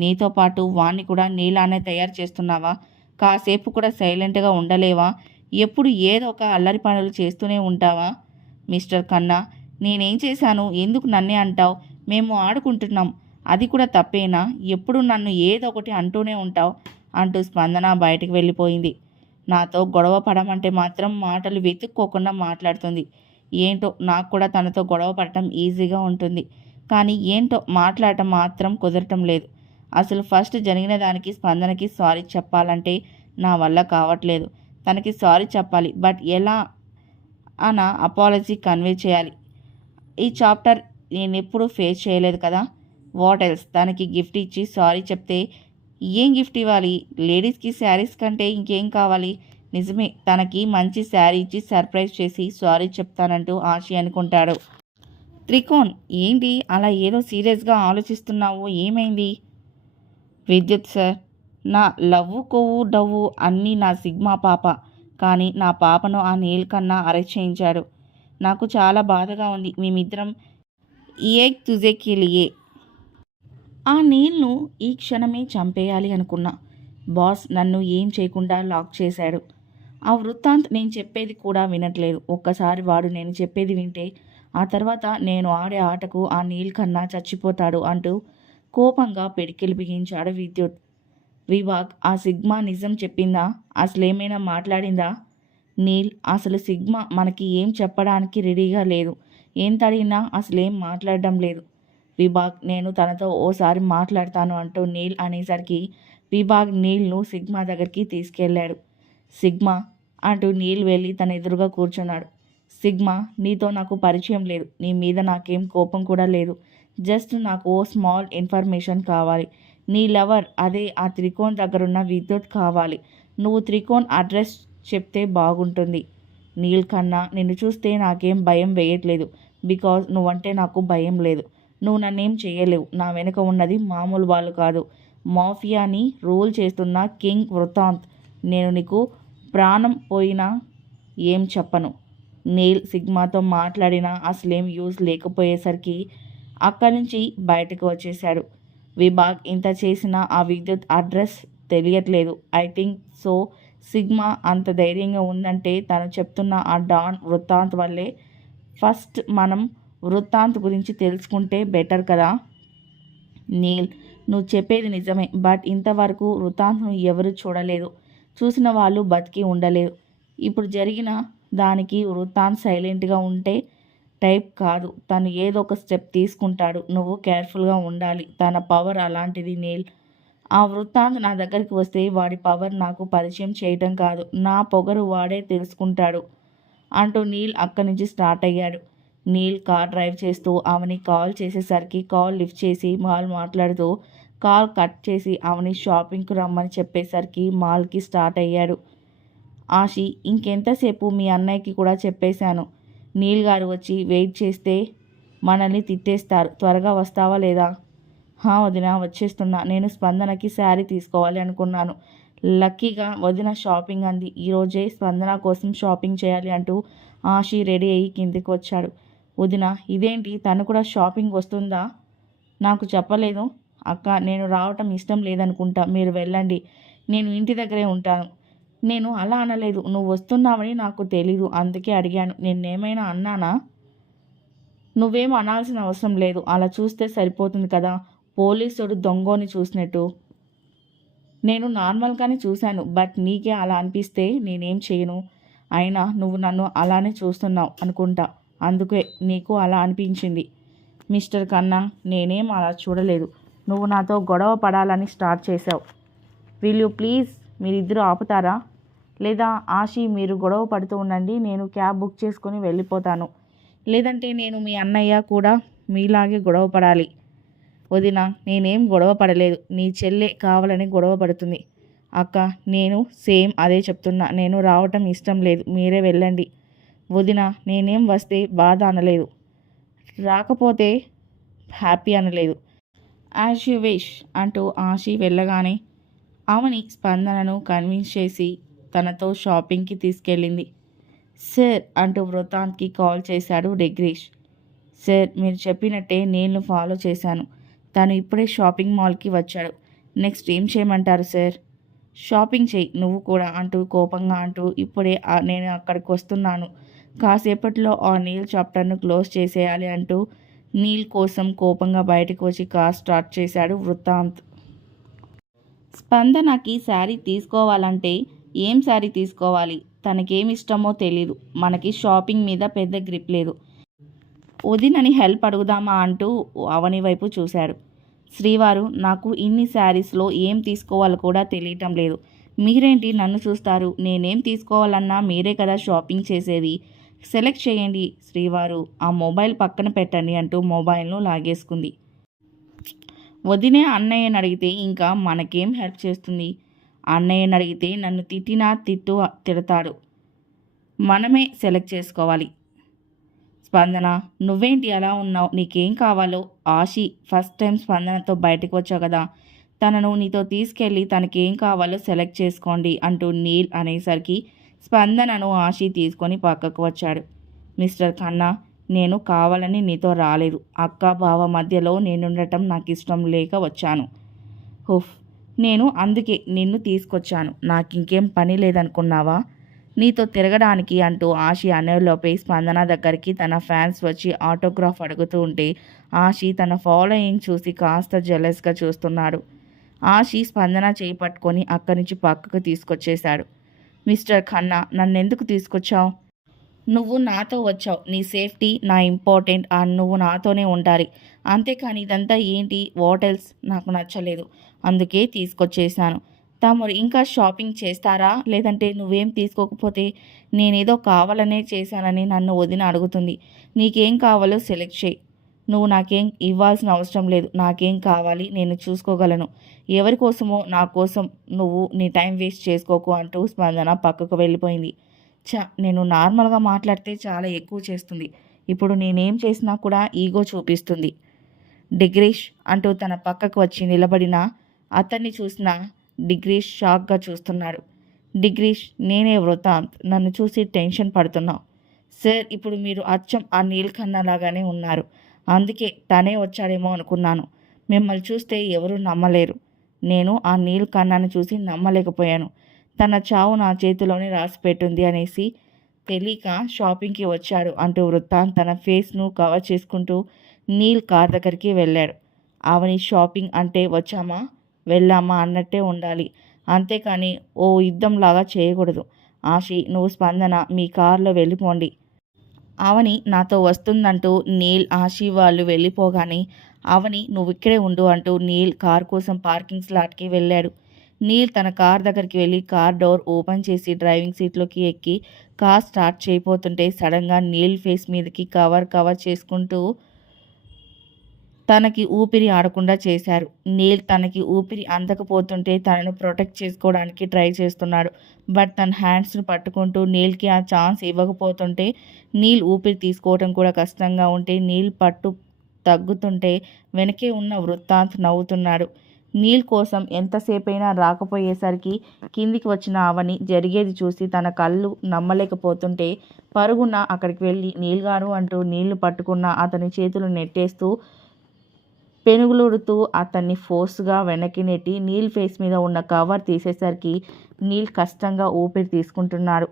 నీతో పాటు వాణ్ణి కూడా నీలానే తయారు చేస్తున్నావా? కాసేపు కూడా సైలెంట్గా ఉండలేవా? ఎప్పుడు ఏదో ఒక అల్లరి పనులు చేస్తూనే ఉంటావా? మిస్టర్ ఖన్నా, నేనేం చేశాను? ఎందుకు నన్నే అంటావు? మేము ఆడుకుంటున్నాం, అది కూడా తప్పేనా? ఎప్పుడు నన్ను ఏదో ఒకటి అంటూనే ఉంటావు అంటూ స్పందన బయటికి వెళ్ళిపోయింది. నాతో గొడవ పడమంటే మాత్రం మాటలు వెతుక్కోకుండా మాట్లాడుతుంది. ఏంటో నాకు కూడా తనతో గొడవ పడటం ఈజీగా ఉంటుంది, కానీ ఏంటో మాట్లాడటం మాత్రం కుదరటం లేదు. అసలు ఫస్ట్ జరిగిన దానికి స్పందనకి సారీ చెప్పాలంటే నా వల్ల కావట్లేదు. తనకి సారీ చెప్పాలి, బట్ ఎలా అన్న అపాలజీ కన్వే చేయాలి. ఈ చాప్టర్ నేను ఎప్పుడూ ఫేస్ చేయలేదు కదా. What else? తనకి గిఫ్ట్ ఇచ్చి సారీ చెప్తే ఏం గిఫ్ట్ ఇవ్వాలి? లేడీస్కి శారీస్ కంటే ఇంకేం కావాలి? నిజమే, తనకి మంచి శారీ ఇచ్చి సర్ప్రైజ్ చేసి సారీ చెప్తానంటూ ఆశి అనుకుంటాడు. త్రికోణ్, ఏంటి అలా ఏదో సీరియస్గా ఆలోచిస్తున్నావు? ఏమైంది? విద్యుత్ సార్, నా లవ్వు కొవ్వు డవ్వు అన్నీ నా సిగ్మా పాప, కానీ నా పాపను ఆ నీల్ కన్నా అరెస్ట్ చేయించాడు. నాకు చాలా బాధగా ఉంది. మేమిద్దరం ఏక్ తుజే కే లియే. ఆ నీల్ను ఈ క్షణమే చంపేయాలి అనుకున్నా. బాస్ నన్ను ఏం చేయకుండా లాక్ చేశాడు. ఆ వృత్తాంత్ నేను చెప్పేది కూడా వినట్లేదు. ఒక్కసారి వాడు నేను చెప్పేది వింటే ఆ తర్వాత నేను ఆడే ఆటకు ఆ నీల్ కన్నా చచ్చిపోతాడు అంటూ కోపంగా పిడికిలు బిగించాడు విద్యుత్. విభాగ్, ఆ సిగ్మా నిజం చెప్పిందా? అసలేమైనా మాట్లాడిందా? నీల్, అసలు సిగ్మా మనకి ఏం చెప్పడానికి రెడీగా లేదు. ఎంత అడిగినా అసలేం మాట్లాడడం లేదు. విభాగ్, నేను తనతో ఓసారి మాట్లాడతాను అంటూ నీల్ అనేసరికి విభాగ్ నీల్ను సిగ్మా దగ్గరికి తీసుకెళ్ళాడు. సిగ్మా అంటూ నీల్ వెళ్ళి తన ఎదురుగా కూర్చున్నాడు. సిగ్మా, నీతో నాకు పరిచయం లేదు, నీ మీద నాకేం కోపం కూడా లేదు. జస్ట్ నాకు ఓ స్మాల్ ఇన్ఫర్మేషన్ కావాలి. నీ లవర్, అదే ఆ త్రికోణ్ దగ్గరున్న విద్యుత్ కావాలి. నువ్వు త్రికోణ్ అడ్రస్ చెప్తే బాగుంటుంది. నీల్ కన్నా, నిన్ను చూస్తే నాకేం భయం వేయట్లేదు. బికాజ్ నువ్వంటే నాకు భయం లేదు. నువ్వు నన్నేం చేయలేవు. నా వెనుక ఉన్నది మామూలు వాళ్ళు కాదు, మాఫియాని రూల్ చేస్తున్న కింగ్ వృత్తాంత్. నేను నీకు ప్రాణం పోయినా ఏం చెప్పను. నీల్ సిగ్మాతో మాట్లాడినా అసలేం యూజ్ లేకపోయేసరికి అక్కడి నుంచి బయటకు వచ్చేశాడు. విభాగ్, ఇంత చేసినా ఆ విద్యుత్ అడ్రస్ తెలియట్లేదు. I think so. సిగ్మా అంత ధైర్యంగా ఉందంటే తను చెప్తున్న ఆ డాన్ వృత్తాంత్ వల్లే. ఫస్ట్ మనం వృత్తాంత్ గురించి తెలుసుకుంటే బెటర్ కదా. నీల్, నువ్వు చెప్పేది నిజమే, బట్ ఇంతవరకు వృత్తాంత్ను ఎవరు చూడలేదు. చూసిన వాళ్ళు బతికి ఉండలేరు. ఇప్పుడు జరిగిన దానికి వృత్తాంత్ సైలెంట్గా ఉంటే టైప్ కాదు. తను ఏదో ఒక స్టెప్ తీసుకుంటాడు. నువ్వు కేర్ఫుల్గా ఉండాలి. తన పవర్ అలాంటిది నీల్. ఆ వృత్తాంత్ నా దగ్గరికి వస్తే వాడి పవర్ నాకు పరిచయం చేయటం కాదు, నా పొగరు వాడే తెలుసుకుంటాడు అంటూ నీల్ అక్కడి నుంచి స్టార్ట్ అయ్యాడు. నీల్ కార్ డ్రైవ్ చేస్తూ అవని కాల్ చేసేసరికి కాల్ లిఫ్ట్ చేసి మాల్ మాట్లాడుతూ కాల్ కట్ చేసి అవని షాపింగ్కు రమ్మని చెప్పేసరికి మాల్కి స్టార్ట్ అయ్యాడు. ఆషి, ఇంకెంతసేపు? మీ అన్నయ్యకి కూడా చెప్పేశాను. నీల్ గారు వచ్చి వెయిట్ చేస్తే మనల్ని తిట్టేస్తారు. త్వరగా వస్తావా లేదా? వదిన, వచ్చేస్తున్నా. నేను స్పందనకి శారీ తీసుకోవాలి అనుకున్నాను. లక్కీగా వదిన షాపింగ్ అంది. ఈరోజే స్పందన కోసం షాపింగ్ చేయాలి అంటూ ఆషి రెడీ అయ్యి కిందికి వచ్చాడు. వదిన, ఇదేంటి తను కూడా షాపింగ్ వస్తుందా? నాకు చెప్పలేదు. అక్క, నేను రావటం ఇష్టం లేదనుకుంటా, మీరు వెళ్ళండి, నేను ఇంటి దగ్గరే ఉంటాను. నేను అలా అనలేదు. నువ్వు వస్తున్నావని నాకు తెలీదు, అందుకే అడిగాను. నేనేమైనా అన్నానా? నువ్వేం అనాల్సిన అవసరం లేదు. అలా చూస్తే సరిపోతుంది కదా, పోలీసుడు దొంగని చూసినట్టు. నేను నార్మల్గానే చూశాను, బట్ నీకే అలా అనిపిస్తే నేనేం చేయను. అయినా నువ్వు నన్ను అలానే చూస్తున్నావు అనుకుంటా, అందుకే నీకు అలా అనిపించింది. మిస్టర్ కన్నా, నేనేం అలా చూడలేదు. నువ్వు నాతో గొడవ పడాలని స్టార్ట్ చేశావు. విల్ యూ ప్లీజ్ మీరిద్దరూ ఆపుతారా? లేదా ఆషి, మీరు గొడవ పడుతూ ఉండండి, నేను క్యాబ్ బుక్ చేసుకొని వెళ్ళిపోతాను. లేదంటే నేను మీ అన్నయ్య కూడా మీలాగే గొడవ పడాలి. వదిన, నేనేం గొడవ పడలేదు. నీ చెల్లె కావాలని గొడవ పడుతుంది. అక్క, నేను సేమ్ అదే చెప్తున్నా. నేను రావటం ఇష్టం లేదు, మీరే వెళ్ళండి. వదిన, నేనేం వస్తే బాధ అనలేదు, రాకపోతే హ్యాపీ అనలేదు. యాజ్ యూ విష్ అంటూ ఆశి వెళ్ళగానే అవని స్పందనను కన్విన్స్ చేసి తనతో షాపింగ్కి తీసుకెళ్ళింది. సార్ అంటూ వృత్తాంత్కి కాల్ చేశాడు డిగ్రీష్. సార్ మీరు చెప్పినట్టే నేను ఫాలో చేశాను. తను ఇప్పుడే షాపింగ్ మాల్కి వచ్చాడు. నెక్స్ట్ ఏం చేయమంటారు సార్? షాపింగ్ చెయ్యి నువ్వు కూడా అంటూ కోపంగా అంటూ ఇప్పుడే నేను అక్కడికి వస్తున్నాను. కాసేపట్లో ఆ నీల్ చాప్టర్ను క్లోజ్ చేసేయాలి అంటూ నీల్ కోసం కోపంగా బయటకు వచ్చి కార్ స్టార్ట్ చేశాడు వృత్తాంత్. స్పందనకి శారీ తీసుకోవాలంటే ఏం శారీ తీసుకోవాలి, తనకేమిష్టమో తెలీదు. మనకి షాపింగ్ మీద పెద్ద గ్రిప్ లేదు. వదినని హెల్ప్ అడుగుదామా అంటూ అవని వైపు చూశాడు. శ్రీవారు, నాకు ఇన్ని శారీస్లో ఏం తీసుకోవాలో కూడా తెలియటం లేదు. మీరేంటి నన్ను చూస్తారు? నేనేం తీసుకోవాలన్నా మీరే కదా షాపింగ్ చేసేది. సెలెక్ట్ చేయండి శ్రీవారు. ఆ మొబైల్ పక్కన పెట్టండి అంటూ మొబైల్ను లాగేసుకుంది. వదినే అన్నయ్యని అడిగితే ఇంకా మనకేం హెల్ప్ చేస్తుంది? అన్నయ్యని అడిగితే నన్ను తిడతాడు. మనమే సెలెక్ట్ చేసుకోవాలి. స్పందన, నువ్వేంటి అలా ఉన్నావు? నీకేం కావాలో? ఆశి ఫస్ట్ టైం స్పందనతో బయటకు వచ్చావు కదా, తనను నీతో తీసుకెళ్ళి తనకేం కావాలో సెలెక్ట్ చేసుకోండి అంటూ నీల్ అనేసరికి స్పందనను ఆశి తీసుకొని పక్కకు వచ్చాడు. మిస్టర్ ఖన్నా, నేను కావాలని నీతో రాలేదు. అక్క బావ మధ్యలో నేనుండటం నాకు ఇష్టం లేక వచ్చాను. హుఫ్, నేను అందుకే నిన్ను తీసుకొచ్చాను. నాకు ఇంకేం పని లేదనుకున్నావా నీతో తిరగడానికి అంటూ ఆశి అనేలోపే స్పందన దగ్గరికి తన ఫ్యాన్స్ వచ్చి ఆటోగ్రాఫ్ అడుగుతూ ఉంటే ఆశి తన ఫాలోయింగ్ చూసి కాస్త జెలస్గా చూస్తున్నాడు. ఆశి స్పందన చేయి పట్టుకొని అక్కడి నుంచి పక్కకు తీసుకొచ్చేశాడు. మిస్టర్ ఖన్నా, నన్నెందుకు తీసుకొచ్చావు? నువ్వు నాతో వచ్చావు. నీ సేఫ్టీ నా ఇంపార్టెంట్ అండ్ నువ్వు నాతోనే ఉండాలి. అంతేకాని ఇదంతా ఏంటి హోటల్స్ నాకు నచ్చలేదు. అందుకే తీసుకొచ్చేసాను. తమరు ఇంకా షాపింగ్ చేస్తారా? లేదంటే నువ్వేం తీసుకోకపోతే నేనేదో కావాలనే చేశానని నన్ను వదిన అడుగుతుంది. నీకేం కావాలో సెలెక్ట్ చేయి. నువ్వు నాకేం ఇవ్వాల్సిన అవసరం లేదు. నాకేం కావాలి నేను చూసుకోగలను. ఎవరి కోసమో నా కోసం నువ్వు నీ టైం వేస్ట్ చేసుకోకు అంటూ స్పందన పక్కకు వెళ్ళిపోయింది. నేను నార్మల్గా మాట్లాడితే చాలా ఎక్కువ చేస్తుంది. ఇప్పుడు నేనేం చేసినా కూడా ఈగో చూపిస్తుంది. డిగ్రీష్ అంటూ తన పక్కకు వచ్చి నిలబడిన అతన్ని చూసిన డిగ్రీష్ షాక్గా చూస్తున్నాడు. డిగ్రీష్, నేనే వృత్తాంత్. నన్ను చూసి టెన్షన్ పడుతున్నావు. సార్, ఇప్పుడు మీరు అచ్చం ఆ నీల్ ఖన్నా లాగానే ఉన్నారు. అందుకే తనే వచ్చాడేమో అనుకున్నాను. మిమ్మల్ని చూస్తే ఎవరూ నమ్మలేరు. నేను ఆ నీల్ ఖన్నాను చూసి నమ్మలేకపోయాను. తన చావు నా చేతిలోనే రాసిపెట్టింది అనేసి తెలియక షాపింగ్కి వచ్చాడు అంటూ వృత్తాంత్ తన ఫేస్ను కవర్ చేసుకుంటూ నీల్ కార్ దగ్గరికి వెళ్ళాడు. అవని షాపింగ్ అంటే వచ్చామా వెళ్ళామా అన్నట్టే ఉండాలి. అంతేకాని ఓ యుద్ధంలాగా చేయకూడదు. ఆశి, నువ్వు స్పందన మీ కారులో వెళ్ళిపోండి. అవని నాతో వస్తుందంటూ నీల్ ఆశి వాళ్ళు వెళ్ళిపోగానే అవని నువ్వు ఇక్కడే ఉండు అంటూ నీల్ కార్ కోసం పార్కింగ్ స్లాట్కి వెళ్ళాడు. నీల్ తన కార్ దగ్గరికి వెళ్ళి కార్ డోర్ ఓపెన్ చేసి డ్రైవింగ్ సీట్లోకి ఎక్కి కార్ స్టార్ట్ చేయబోతుంటే సడన్గా నీల్ ఫేస్ మీదకి కవర్ చేసుకుంటూ తనకి ఊపిరి ఆడకుండా చేశారు. నీల్ తనకి ఊపిరి అందకపోతుంటే తనను ప్రొటెక్ట్ చేసుకోవడానికి ట్రై చేస్తున్నాడు. బట్ తన హ్యాండ్స్ను పట్టుకుంటూ నీల్కి ఆ ఛాన్స్ ఇవ్వకపోతుంటే నీల్ ఊపిరి తీసుకోవడం కూడా కష్టంగా ఉంటే నీల్ పట్టు తగ్గుతుంటే వెనకే ఉన్న వృత్తాంత్ నవ్వుతున్నాడు. నీల్ కోసం ఎంతసేపైనా రాకపోయేసరికి కిందికి వచ్చిన అవని జరిగేది చూసి తన కళ్ళు నమ్మలేకపోతుంటే పరుగున అక్కడికి వెళ్ళి నీల్ గారు అంటూ నీళ్లు పట్టుకున్న అతని చేతులు నెట్టేస్తూ పెనుగులుడుతూ అతన్ని ఫోర్స్గా వెనక్కి నెట్టి నీల్ ఫేస్ మీద ఉన్న కవర్ తీసేసరికి నీల్ కష్టంగా ఊపిరి తీసుకుంటున్నాడు.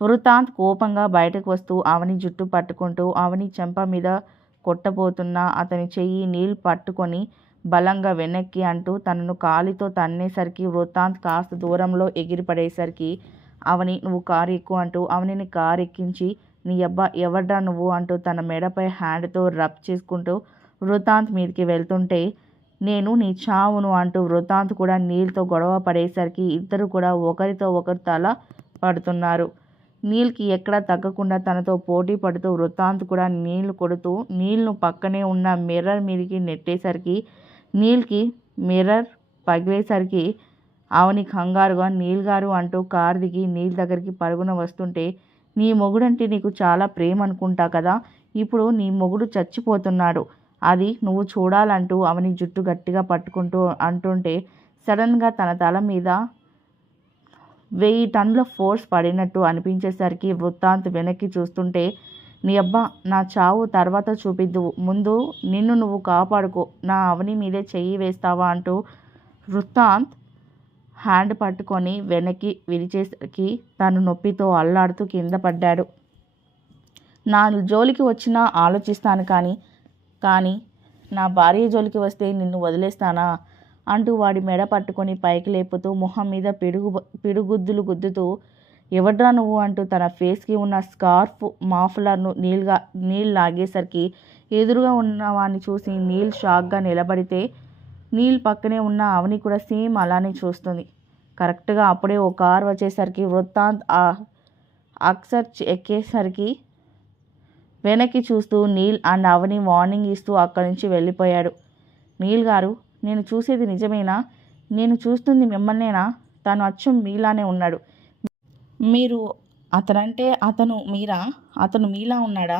వృత్తాంత్ కోపంగా బయటకు వస్తూ అవని జుట్టు పట్టుకుంటూ అవని చెంప మీద కొట్టబోతున్న అతని చెయ్యి నీల్ పట్టుకొని బలంగా వెనక్కి అంటూ తనను కాలితో తన్నేసరికి వృత్తాంత్ కాస్త దూరంలో ఎగిరిపడేసరికి అవని నువ్వు కారు ఎక్కువ అంటూ అవనిని కారు ఎక్కించి నీ అబ్బా ఎవడ్రా నువ్వు అంటూ తన మెడపై హ్యాండ్తో రబ్ చేసుకుంటూ వృత్తాంత్ మీదకి వెళ్తుంటే నేను నీ చావును అంటూ వృత్తాంత్ కూడా నీల్తో గొడవ పడేసరికి ఇద్దరు కూడా ఒకరితో ఒకరు తల పడుతున్నారు. నీల్కి ఎక్కడా తగ్గకుండా తనతో పోటీ పడుతూ వృత్తాంత్ కూడా నీళ్లు కొడుతూ నీళ్లు పక్కనే ఉన్న మిర్రర్ మీదకి నెట్టేసరికి నీల్కి మిర్రర్ పగిలేసరికి అవని కంగారుగా నీల్ గారు అంటూ కారు దిగి నీల్ దగ్గరికి పరుగున వస్తుంటే నీ మొగుడంటే నీకు చాలా ప్రేమ అనుకుంటా కదా, ఇప్పుడు నీ మొగుడు చచ్చిపోతున్నాడు. అది నువ్వు చూడాలంటూ అవని జుట్టు గట్టిగా పట్టుకుంటూ అంటుంటే సడన్గా తన తల మీద 1000 టన్నుల ఫోర్స్ పడినట్టు అనిపించేసరికి వృత్తాంత్ వెనక్కి చూస్తుంటే, నీ అబ్బా నా చావు తర్వాత చూపిద్దువు, ముందు నిన్ను నువ్వు కాపాడుకో, నా అవని మీదే చెయ్యి వేస్తావా అంటూ వృత్తాంత్ హ్యాండ్ పట్టుకొని వెనక్కి విరిచేసరికి తను నొప్పితో అల్లాడుతూ కింద పడ్డాడు. నా జోలికి వచ్చినా ఆలోచిస్తాను కానీ నా భార్య జోలికి వస్తే నిన్ను వదిలేస్తానా అంటూ వాడి మెడ పట్టుకొని పైకి లేపుతూ మొహం మీద పిడుగుద్దులు గుద్దుతూ, ఎవడ్రా నువ్వు అంటూ తన ఫేస్కి ఉన్న స్కార్ఫ్ మాఫ్లర్ను నీళ్ళు లాగేసరికి ఎదురుగా ఉన్నవాడిని చూసి నీల్ షాక్గా నిలబడితే నీల్ పక్కనే ఉన్న అవని కూడా సేమ్ అలానే చూస్తుంది. కరెక్ట్గా అప్పుడే ఓ కార్ వచ్చేసరికి వృత్తాంత్ అక్సర్ ఎక్కేసరికి వెనక్కి చూస్తూ నీల్ అండ్ అవని వార్నింగ్ ఇస్తూ అక్కడి నుంచి వెళ్ళిపోయాడు. నీల్ గారు, నేను చూసేది నిజమేనా? నేను చూస్తుంది మిమ్మల్నేనా? తను అచ్చం మీలానే ఉన్నాడు. మీరు అతనంటే అతను మీలా ఉన్నాడా,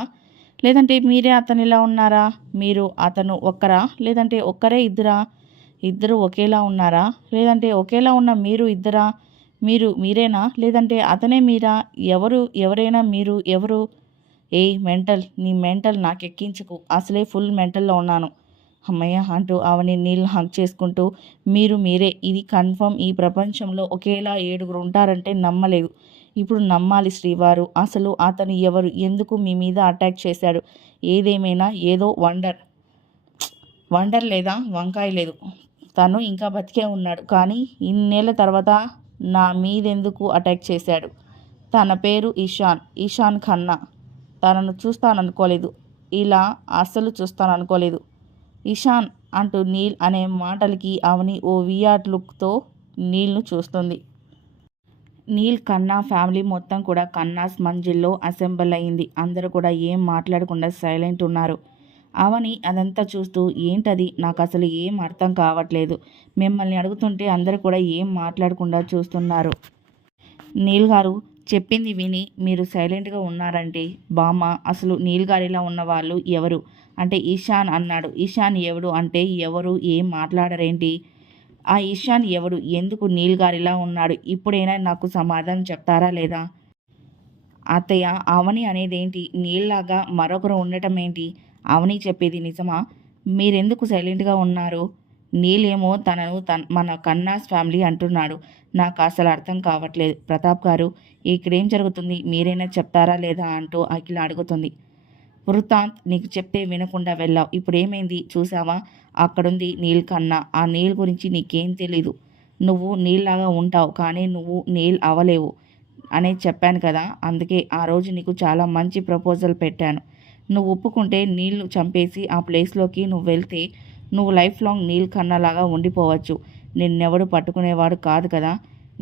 లేదంటే మీరే అతనిలా ఉన్నారా? మీరు అతను ఒక్కరా, లేదంటే ఒక్కరే ఇద్దరా? ఇద్దరు ఒకేలా ఉన్నారా, లేదంటే ఒకేలా ఉన్న మీరు ఇద్దరా? మీరు మీరేనా, లేదంటే అతనే మీరా? ఎవరైనా మీరు ఎవరు? ఏయ్ మెంటల్, నీ మెంటల్ నాకెక్కించకు, అసలే ఫుల్ మెంటల్లో ఉన్నాను. అమ్మయ్య అంటూ అవని నీళ్ళు హగ్ చేసుకుంటూ, మీరే, ఇది కన్ఫర్మ్. ఈ ప్రపంచంలో ఒకేలా 7 ఉంటారంటే నమ్మలేదు, ఇప్పుడు నమ్మాలి శ్రీవారు. అసలు అతను ఎవరు, ఎందుకు మీ మీద అటాక్ చేశాడు? ఏదేమైనా ఏదో వండర్ లేదా వంకాయ లేదు, తను ఇంకా బతికే ఉన్నాడు. కానీ ఇన్నేళ్ల తర్వాత నా మీదెందుకు అటాక్ చేశాడు? తన పేరు ఇషాన్ ఖన్నా. తనను చూస్తాననుకోలేదు, ఇలా అస్సలు చూస్తాననుకోలేదు. ఇషాన్ అంటూ నీల్ అనే మాటలకి అవని ఓ వియాట్ లుక్తో నీల్ను చూస్తుంది. నీల్ ఖన్నా ఫ్యామిలీ మొత్తం కూడా ఖన్నాస్ మంజిల్లో అసెంబుల్ అయింది. అందరూ కూడా ఏం మాట్లాడకుండా సైలెంట్ ఉన్నారు. అవని అదంతా చూస్తూ, ఏంటది, నాకు అసలు ఏం అర్థం కావట్లేదు, మిమ్మల్ని అడుగుతుంటే అందరూ కూడా ఏం మాట్లాడకుండా చూస్తున్నారు. నీల్ గారు చెప్పింది విని మీరు సైలెంట్గా ఉన్నారంటే బామ్మ, అసలు నీల్ గారిలా ఉన్న వాళ్ళు ఎవరు అంటే ఇషాన్ అన్నాడు. ఇషాన్ ఎవడు అంటే ఎవరు, ఏం మాట్లాడరేంటి? ఆ ఇషాన్ ఎవడు, ఎందుకు నీల్ గారిలా ఉన్నాడు? ఇప్పుడైనా నాకు సమాధానం చెప్తారా లేదా? అత్తయ్య, అవని అనేదేంటి? నీళ్ళలాగా మరొకరు ఉండటం ఏంటి? అవని చెప్పేది నిజమా? మీరెందుకు సైలెంట్గా ఉన్నారు? నీలేమో తనను మన కన్నాస్ ఫ్యామిలీ అంటున్నాడు. నాకు అసలు అర్థం కావట్లేదు. ప్రతాప్ గారు, ఇక్కడేం జరుగుతుంది, మీరైనా చెప్తారా లేదా అంటూ అఖిల అడుగుతుంది. వృత్తాంత్, నీకు చెప్తే వినకుండా వెళ్ళావు, ఇప్పుడేమైంది చూసావా? అక్కడుంది నీల్ కన్నా. ఆ నీల్ గురించి నీకేం తెలీదు. నువ్వు నీళ్ళలాగా ఉంటావు, కానీ నువ్వు నీల్ అవ్వలేవు అనేది చెప్పాను కదా. అందుకే ఆ రోజు నీకు చాలా మంచి ప్రపోజల్ పెట్టాను. నువ్వు ఒప్పుకుంటే నీళ్లు చంపేసి ఆ ప్లేస్లోకి నువ్వు వెళ్తే నువ్వు లైఫ్ లాంగ్ నీల్ కన్నాలాగా ఉండిపోవచ్చు. నిన్నెవడు పట్టుకునేవాడు కాదు కదా.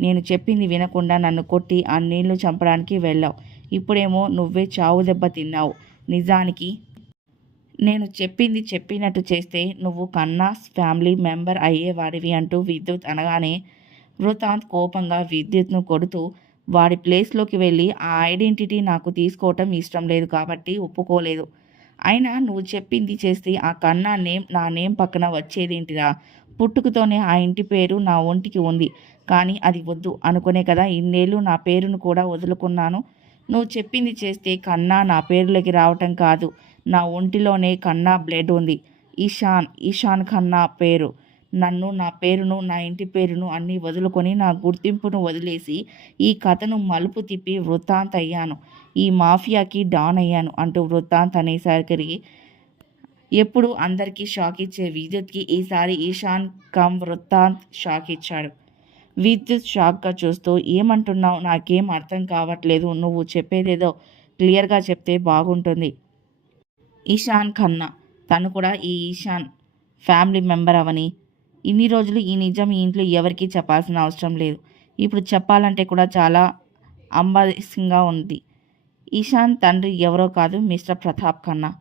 నేను చెప్పింది వినకుండా నన్ను కొట్టి ఆ నీళ్లు చంపడానికి వెళ్ళావు. ఇప్పుడేమో నువ్వే చావు దెబ్బ తిన్నావు. నిజానికి నేను చెప్పింది చెప్పినట్టు చేస్తే నువ్వు కన్నాస్ ఫ్యామిలీ మెంబర్ అయ్యేవాడివి అంటూ విద్యుత్ అనగానే వృత్తాంత్ కోపంగా విద్యుత్ను కొడుతూ, వాడి ప్లేస్లోకి వెళ్ళి ఆ ఐడెంటిటీ నాకు తీసుకోవటం ఇష్టం లేదు కాబట్టి ఒప్పుకోలేదు. అయినా నువ్వు చెప్పింది చేస్తే ఆ కన్నా నా నేమ్ పక్కన వచ్చేదేంటిరా? పుట్టుకతోనే ఆ ఇంటి పేరు నా ఒంటికి ఉంది, కానీ అది వద్దు అనుకునే కదా ఇన్నేళ్ళు నా పేరును కూడా వదులుకున్నాను. నువ్వు చెప్పింది చేస్తే కన్నా నా పేరులోకి రావటం కాదు, నా ఒంటిలోనే కన్నా బ్లడ్ ఉంది. ఇషాన్ ఖన్నా పేరు. నన్ను, నా పేరును, నా ఇంటి పేరును అన్నీ వదులుకొని నా గుర్తింపును వదిలేసి ఈ కథను మలుపు తిప్పి వృత్తాంత్ అయ్యాను. ఈ మాఫియాకి డాన్ అయ్యాను అంటూ వృత్తాంత్ అనేసరికి ఎప్పుడు అందరికీ షాక్ ఇచ్చే విద్యుత్కి ఈసారి ఇషాన్ కమ్ వృత్తాంత్ షాక్ ఇచ్చాడు. విద్యుత్ షాక్గా చూస్తూ, ఏమంటున్నావు? నాకేం అర్థం కావట్లేదు. నువ్వు చెప్పేదేదో క్లియర్గా చెప్తే బాగుంటుంది. ఇషాన్ ఖన్నా, తను కూడా ఈ ఇషాన్ ఫ్యామిలీ మెంబర్ అవని. ఇన్ని రోజులు ఈ నిజం ఈ ఇంట్లో ఎవరికీ చెప్పాల్సిన అవసరం లేదు. ఇప్పుడు చెప్పాలంటే కూడా చాలా అంబాసిగా ఉంది. ఇషాన్ తండ్రి ఎవరో కాదు, మిస్టర్ ప్రతాప్ ఖన్నా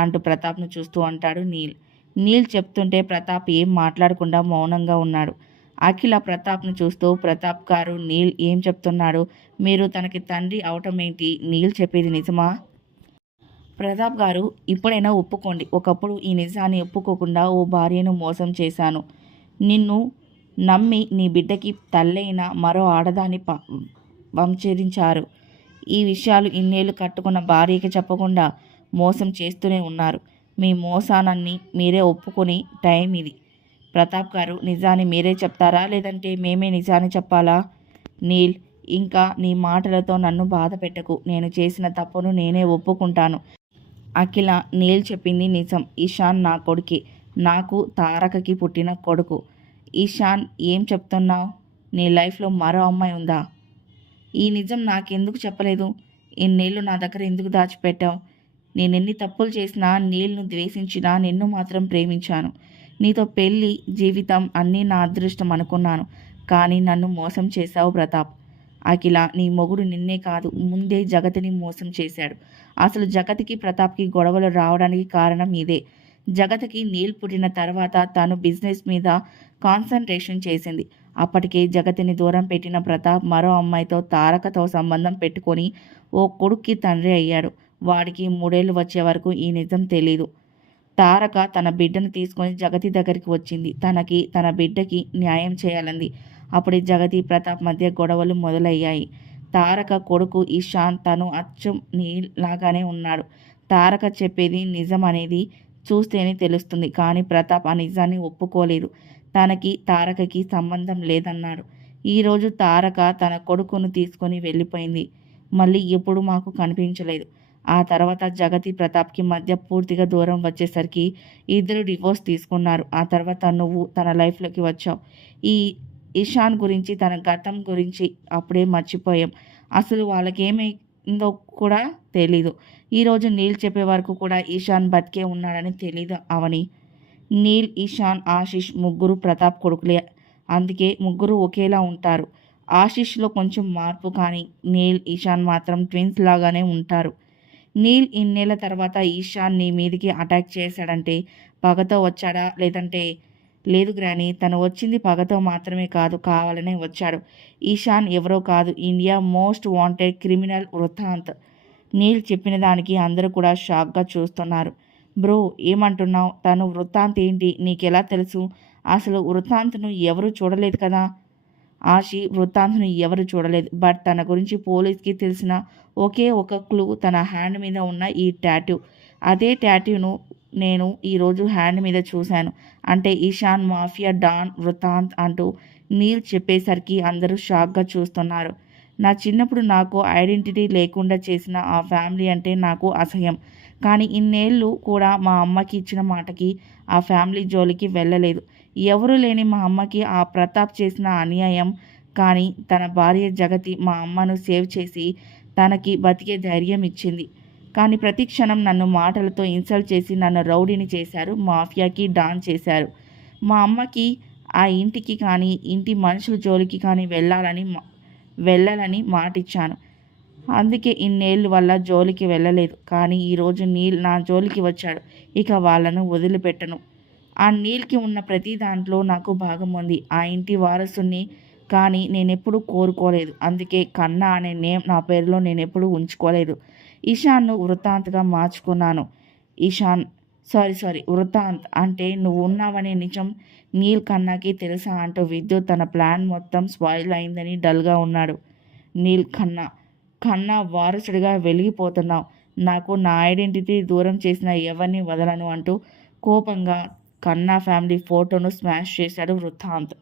అంటూ ప్రతాప్ను చూస్తూ అంటాడు నీల్. నీల్ చెప్తుంటే ప్రతాప్ ఏం మాట్లాడకుండా మౌనంగా ఉన్నాడు. అఖిల ప్రతాప్ను చూస్తూ, ప్రతాప్ గారు, నీల్ ఏం చెప్తున్నాడు? మీరు తనకి తండ్రి అవటం ఏంటి? నీల్ చెప్పేది నిజమా? ప్రతాప్ గారు ఇప్పుడైనా ఒప్పుకోండి. ఒకప్పుడు ఈ నిజాన్ని ఒప్పుకోకుండా ఓ భార్యను మోసం చేశాను. నిన్ను నమ్మి నీ బిడ్డకి తల్లైన మరో ఆడదాన్ని వంచరించారు. ఈ విషయాలు ఇన్నేళ్ళు కట్టుకున్న భార్యకి చెప్పకుండా మోసం చేస్తూనే ఉన్నారు. మీ మోసానన్నీ మీరే ఒప్పుకునే టైం ఇది. ప్రతాప్ గారు నిజాన్ని మీరే చెప్తారా, లేదంటే మేమే నిజాన్ని చెప్పాలా? నీల్, ఇంకా నీ మాటలతో నన్ను బాధ పెట్టకు. నేను చేసిన తప్పును నేనే ఒప్పుకుంటాను. అఖిల, నీల్ చెప్పింది నిజం. ఇషాన్ నా కొడుకే. నాకు తారకకి పుట్టిన కొడుకు. ఇషాన్, ఏం చెప్తున్నావు? నీ లైఫ్లో మరో అమ్మాయి ఉందా? ఈ నిజం నాకెందుకు చెప్పలేదు? ఇన్నేళ్ళు నా దగ్గర ఎందుకు దాచిపెట్టావు? నేనెన్ని తప్పులు చేసినా, నీల్ను ద్వేషించినా, నిన్ను మాత్రం ప్రేమించాను. నీతో పెళ్ళి, జీవితం అన్నీ నా అదృష్టం అనుకున్నాను. కానీ నన్ను మోసం చేశావు ప్రతాప్. అఖిల, నీ మొగుడు నిన్నే కాదు, ముందే జగతిని మోసం చేశాడు. అసలు జగతికి ప్రతాప్కి గొడవలు రావడానికి కారణం ఇదే. జగతికి నీల్ పుట్టిన తర్వాత తను బిజినెస్ మీద కాన్సన్ట్రేషన్ చేసింది. అప్పటికే జగతిని దూరం పెట్టిన ప్రతాప్ మరో అమ్మాయితో, తారకతో సంబంధం పెట్టుకొని ఓ కొడుక్కి తండ్రి అయ్యాడు. వాడికి 3 ఏళ్ళు వచ్చే వరకు ఈ నిజం తెలీదు. తారక తన బిడ్డను తీసుకొని జగతి దగ్గరికి వచ్చింది. తనకి, తన బిడ్డకి న్యాయం చేయాలంది. అప్పుడే జగతి, ప్రతాప్ మధ్య గొడవలు మొదలయ్యాయి. తారక కొడుకు ఇషాన్, తను అచ్చం నీల్ లాగానే ఉన్నాడు. తారక చెప్పేది నిజం అనేది చూస్తేనే తెలుస్తుంది. కానీ ప్రతాప్ ఆ నిజాన్ని ఒప్పుకోలేదు. తనకి, తారకకి సంబంధం లేదన్నాడు. ఈరోజు తారక తన కొడుకును తీసుకొని వెళ్ళిపోయింది. మళ్ళీ ఎప్పుడు మాకు కనిపించలేదు. ఆ తర్వాత జగతి, ప్రతాప్కి మధ్య పూర్తిగా దూరం వచ్చేసరికి ఇద్దరు డివోర్స్ తీసుకున్నారు. ఆ తర్వాత నువ్వు తన లైఫ్లోకి వచ్చావు. ఈ ఇషాన్ గురించి, తన గతం గురించి అప్పుడే మర్చిపోయాం. అసలు వాళ్ళకేమైందో కూడా తెలీదు. ఈరోజు నీల్ చెప్పే వరకు కూడా ఇషాన్ బతికే ఉన్నాడని తెలీదు అవని. నీల్, ఇషాన్, ఆశిష్ ముగ్గురు ప్రతాప్ కొడుకులే. అందుకే ముగ్గురు ఒకేలా ఉంటారు. ఆశిష్లో కొంచెం మార్పు, కానీ నీల్, ఇషాన్ మాత్రం ట్విన్స్ లాగానే ఉంటారు. నీల్ ఇన్నేళ్ల తర్వాత ఈశాన్ నీ మీదికి అటాక్ చేశాడంటే పగతో వచ్చాడా, లేదంటే లేదు గ్రాని, తను వచ్చింది పగతో మాత్రమే కాదు, కావాలనే వచ్చాడు. ఈశాన్ ఎవరో కాదు, ఇండియా మోస్ట్ వాంటెడ్ క్రిమినల్ వృత్తాంత్. నీల్ చెప్పిన దానికి అందరూ కూడా షాక్గా చూస్తున్నారు. బ్రో, ఏమంటున్నావు? తను వృత్తాంత్ ఏంటి? నీకెలా తెలుసు? అసలు వృత్తాంత్ను ఎవరూ చూడలేదు కదా? ఆశి, వృత్తాంత్ను ఎవరు చూడలేదు. బట్ తన గురించి పోలీస్కి తెలిసిన ఒకే ఒక క్లూ తన హ్యాండ్ మీద ఉన్న ఈ టాటూ. అదే టాటూను నేను ఈరోజు హ్యాండ్ మీద చూశాను. అంటే ఇషాన్ మాఫియా డాన్ వృత్తాంత్ అంటూ నీల్ చెప్పేసరికి అందరూ షాక్గా చూస్తున్నారు. నా చిన్నప్పుడు నాకు ఐడెంటిటీ లేకుండా చేసిన ఆ ఫ్యామిలీ అంటే నాకు అసహ్యం. కానీ ఇన్నేళ్ళు కూడా మా అమ్మకి ఇచ్చిన మాటకి ఆ ఫ్యామిలీ జోలికి వెళ్ళలేదు. ఎవరూ లేని మా అమ్మకి ఆ ప్రతాప్ చేసిన అన్యాయం. కానీ తన భార్య జగతి మా అమ్మను సేవ్ చేసి తనకి బతికే ధైర్యం ఇచ్చింది. కానీ ప్రతి క్షణం నన్ను మాటలతో ఇన్సల్ట్ చేసి నన్ను రౌడీని చేశారు, మాఫియాకి డాన్ చేశారు. మా అమ్మకి ఆ ఇంటికి కానీ, ఇంటి మనుషుల జోలికి కానీ వెళ్ళాలని మాటిచ్చాను. అందుకే ఇన్నేళ్ళు వల్ల జోలికి వెళ్ళలేదు. కానీ ఈరోజు నీల్ నా జోలికి వచ్చాడు. ఇక వాళ్ళను వదిలిపెట్టను. ఆ నీల్కి ఉన్న ప్రతి దాంట్లో నాకు భాగం ఉంది. ఆ ఇంటి వారసుని కానీ నేనెప్పుడూ కోరుకోలేదు. అందుకే కన్నా అనే నేమ్ నా పేరులో నేనెప్పుడూ ఉంచుకోలేదు. ఇషాన్ను వృత్తాంత్గా మార్చుకున్నాను. ఇషాన్ సారీ వృత్తాంత్ అంటే నువ్వు ఉన్నావనే నిజం నీల్ కన్నాకి తెలుసా అంటూ విద్యుత్ తన ప్లాన్ మొత్తం స్పాయిల్ అయిందని డల్గా ఉన్నాడు. నీల్, కన్నా వారసుడిగా వెలిగిపోతున్నావు. నాకు నా ఐడెంటిటీ దూరం చేసిన ఎవరిని వదలను అంటూ కోపంగా కన్నా ఫ్యామిలీ ఫోటోను స్మాష్ చేశాడు వృత్తాంత్.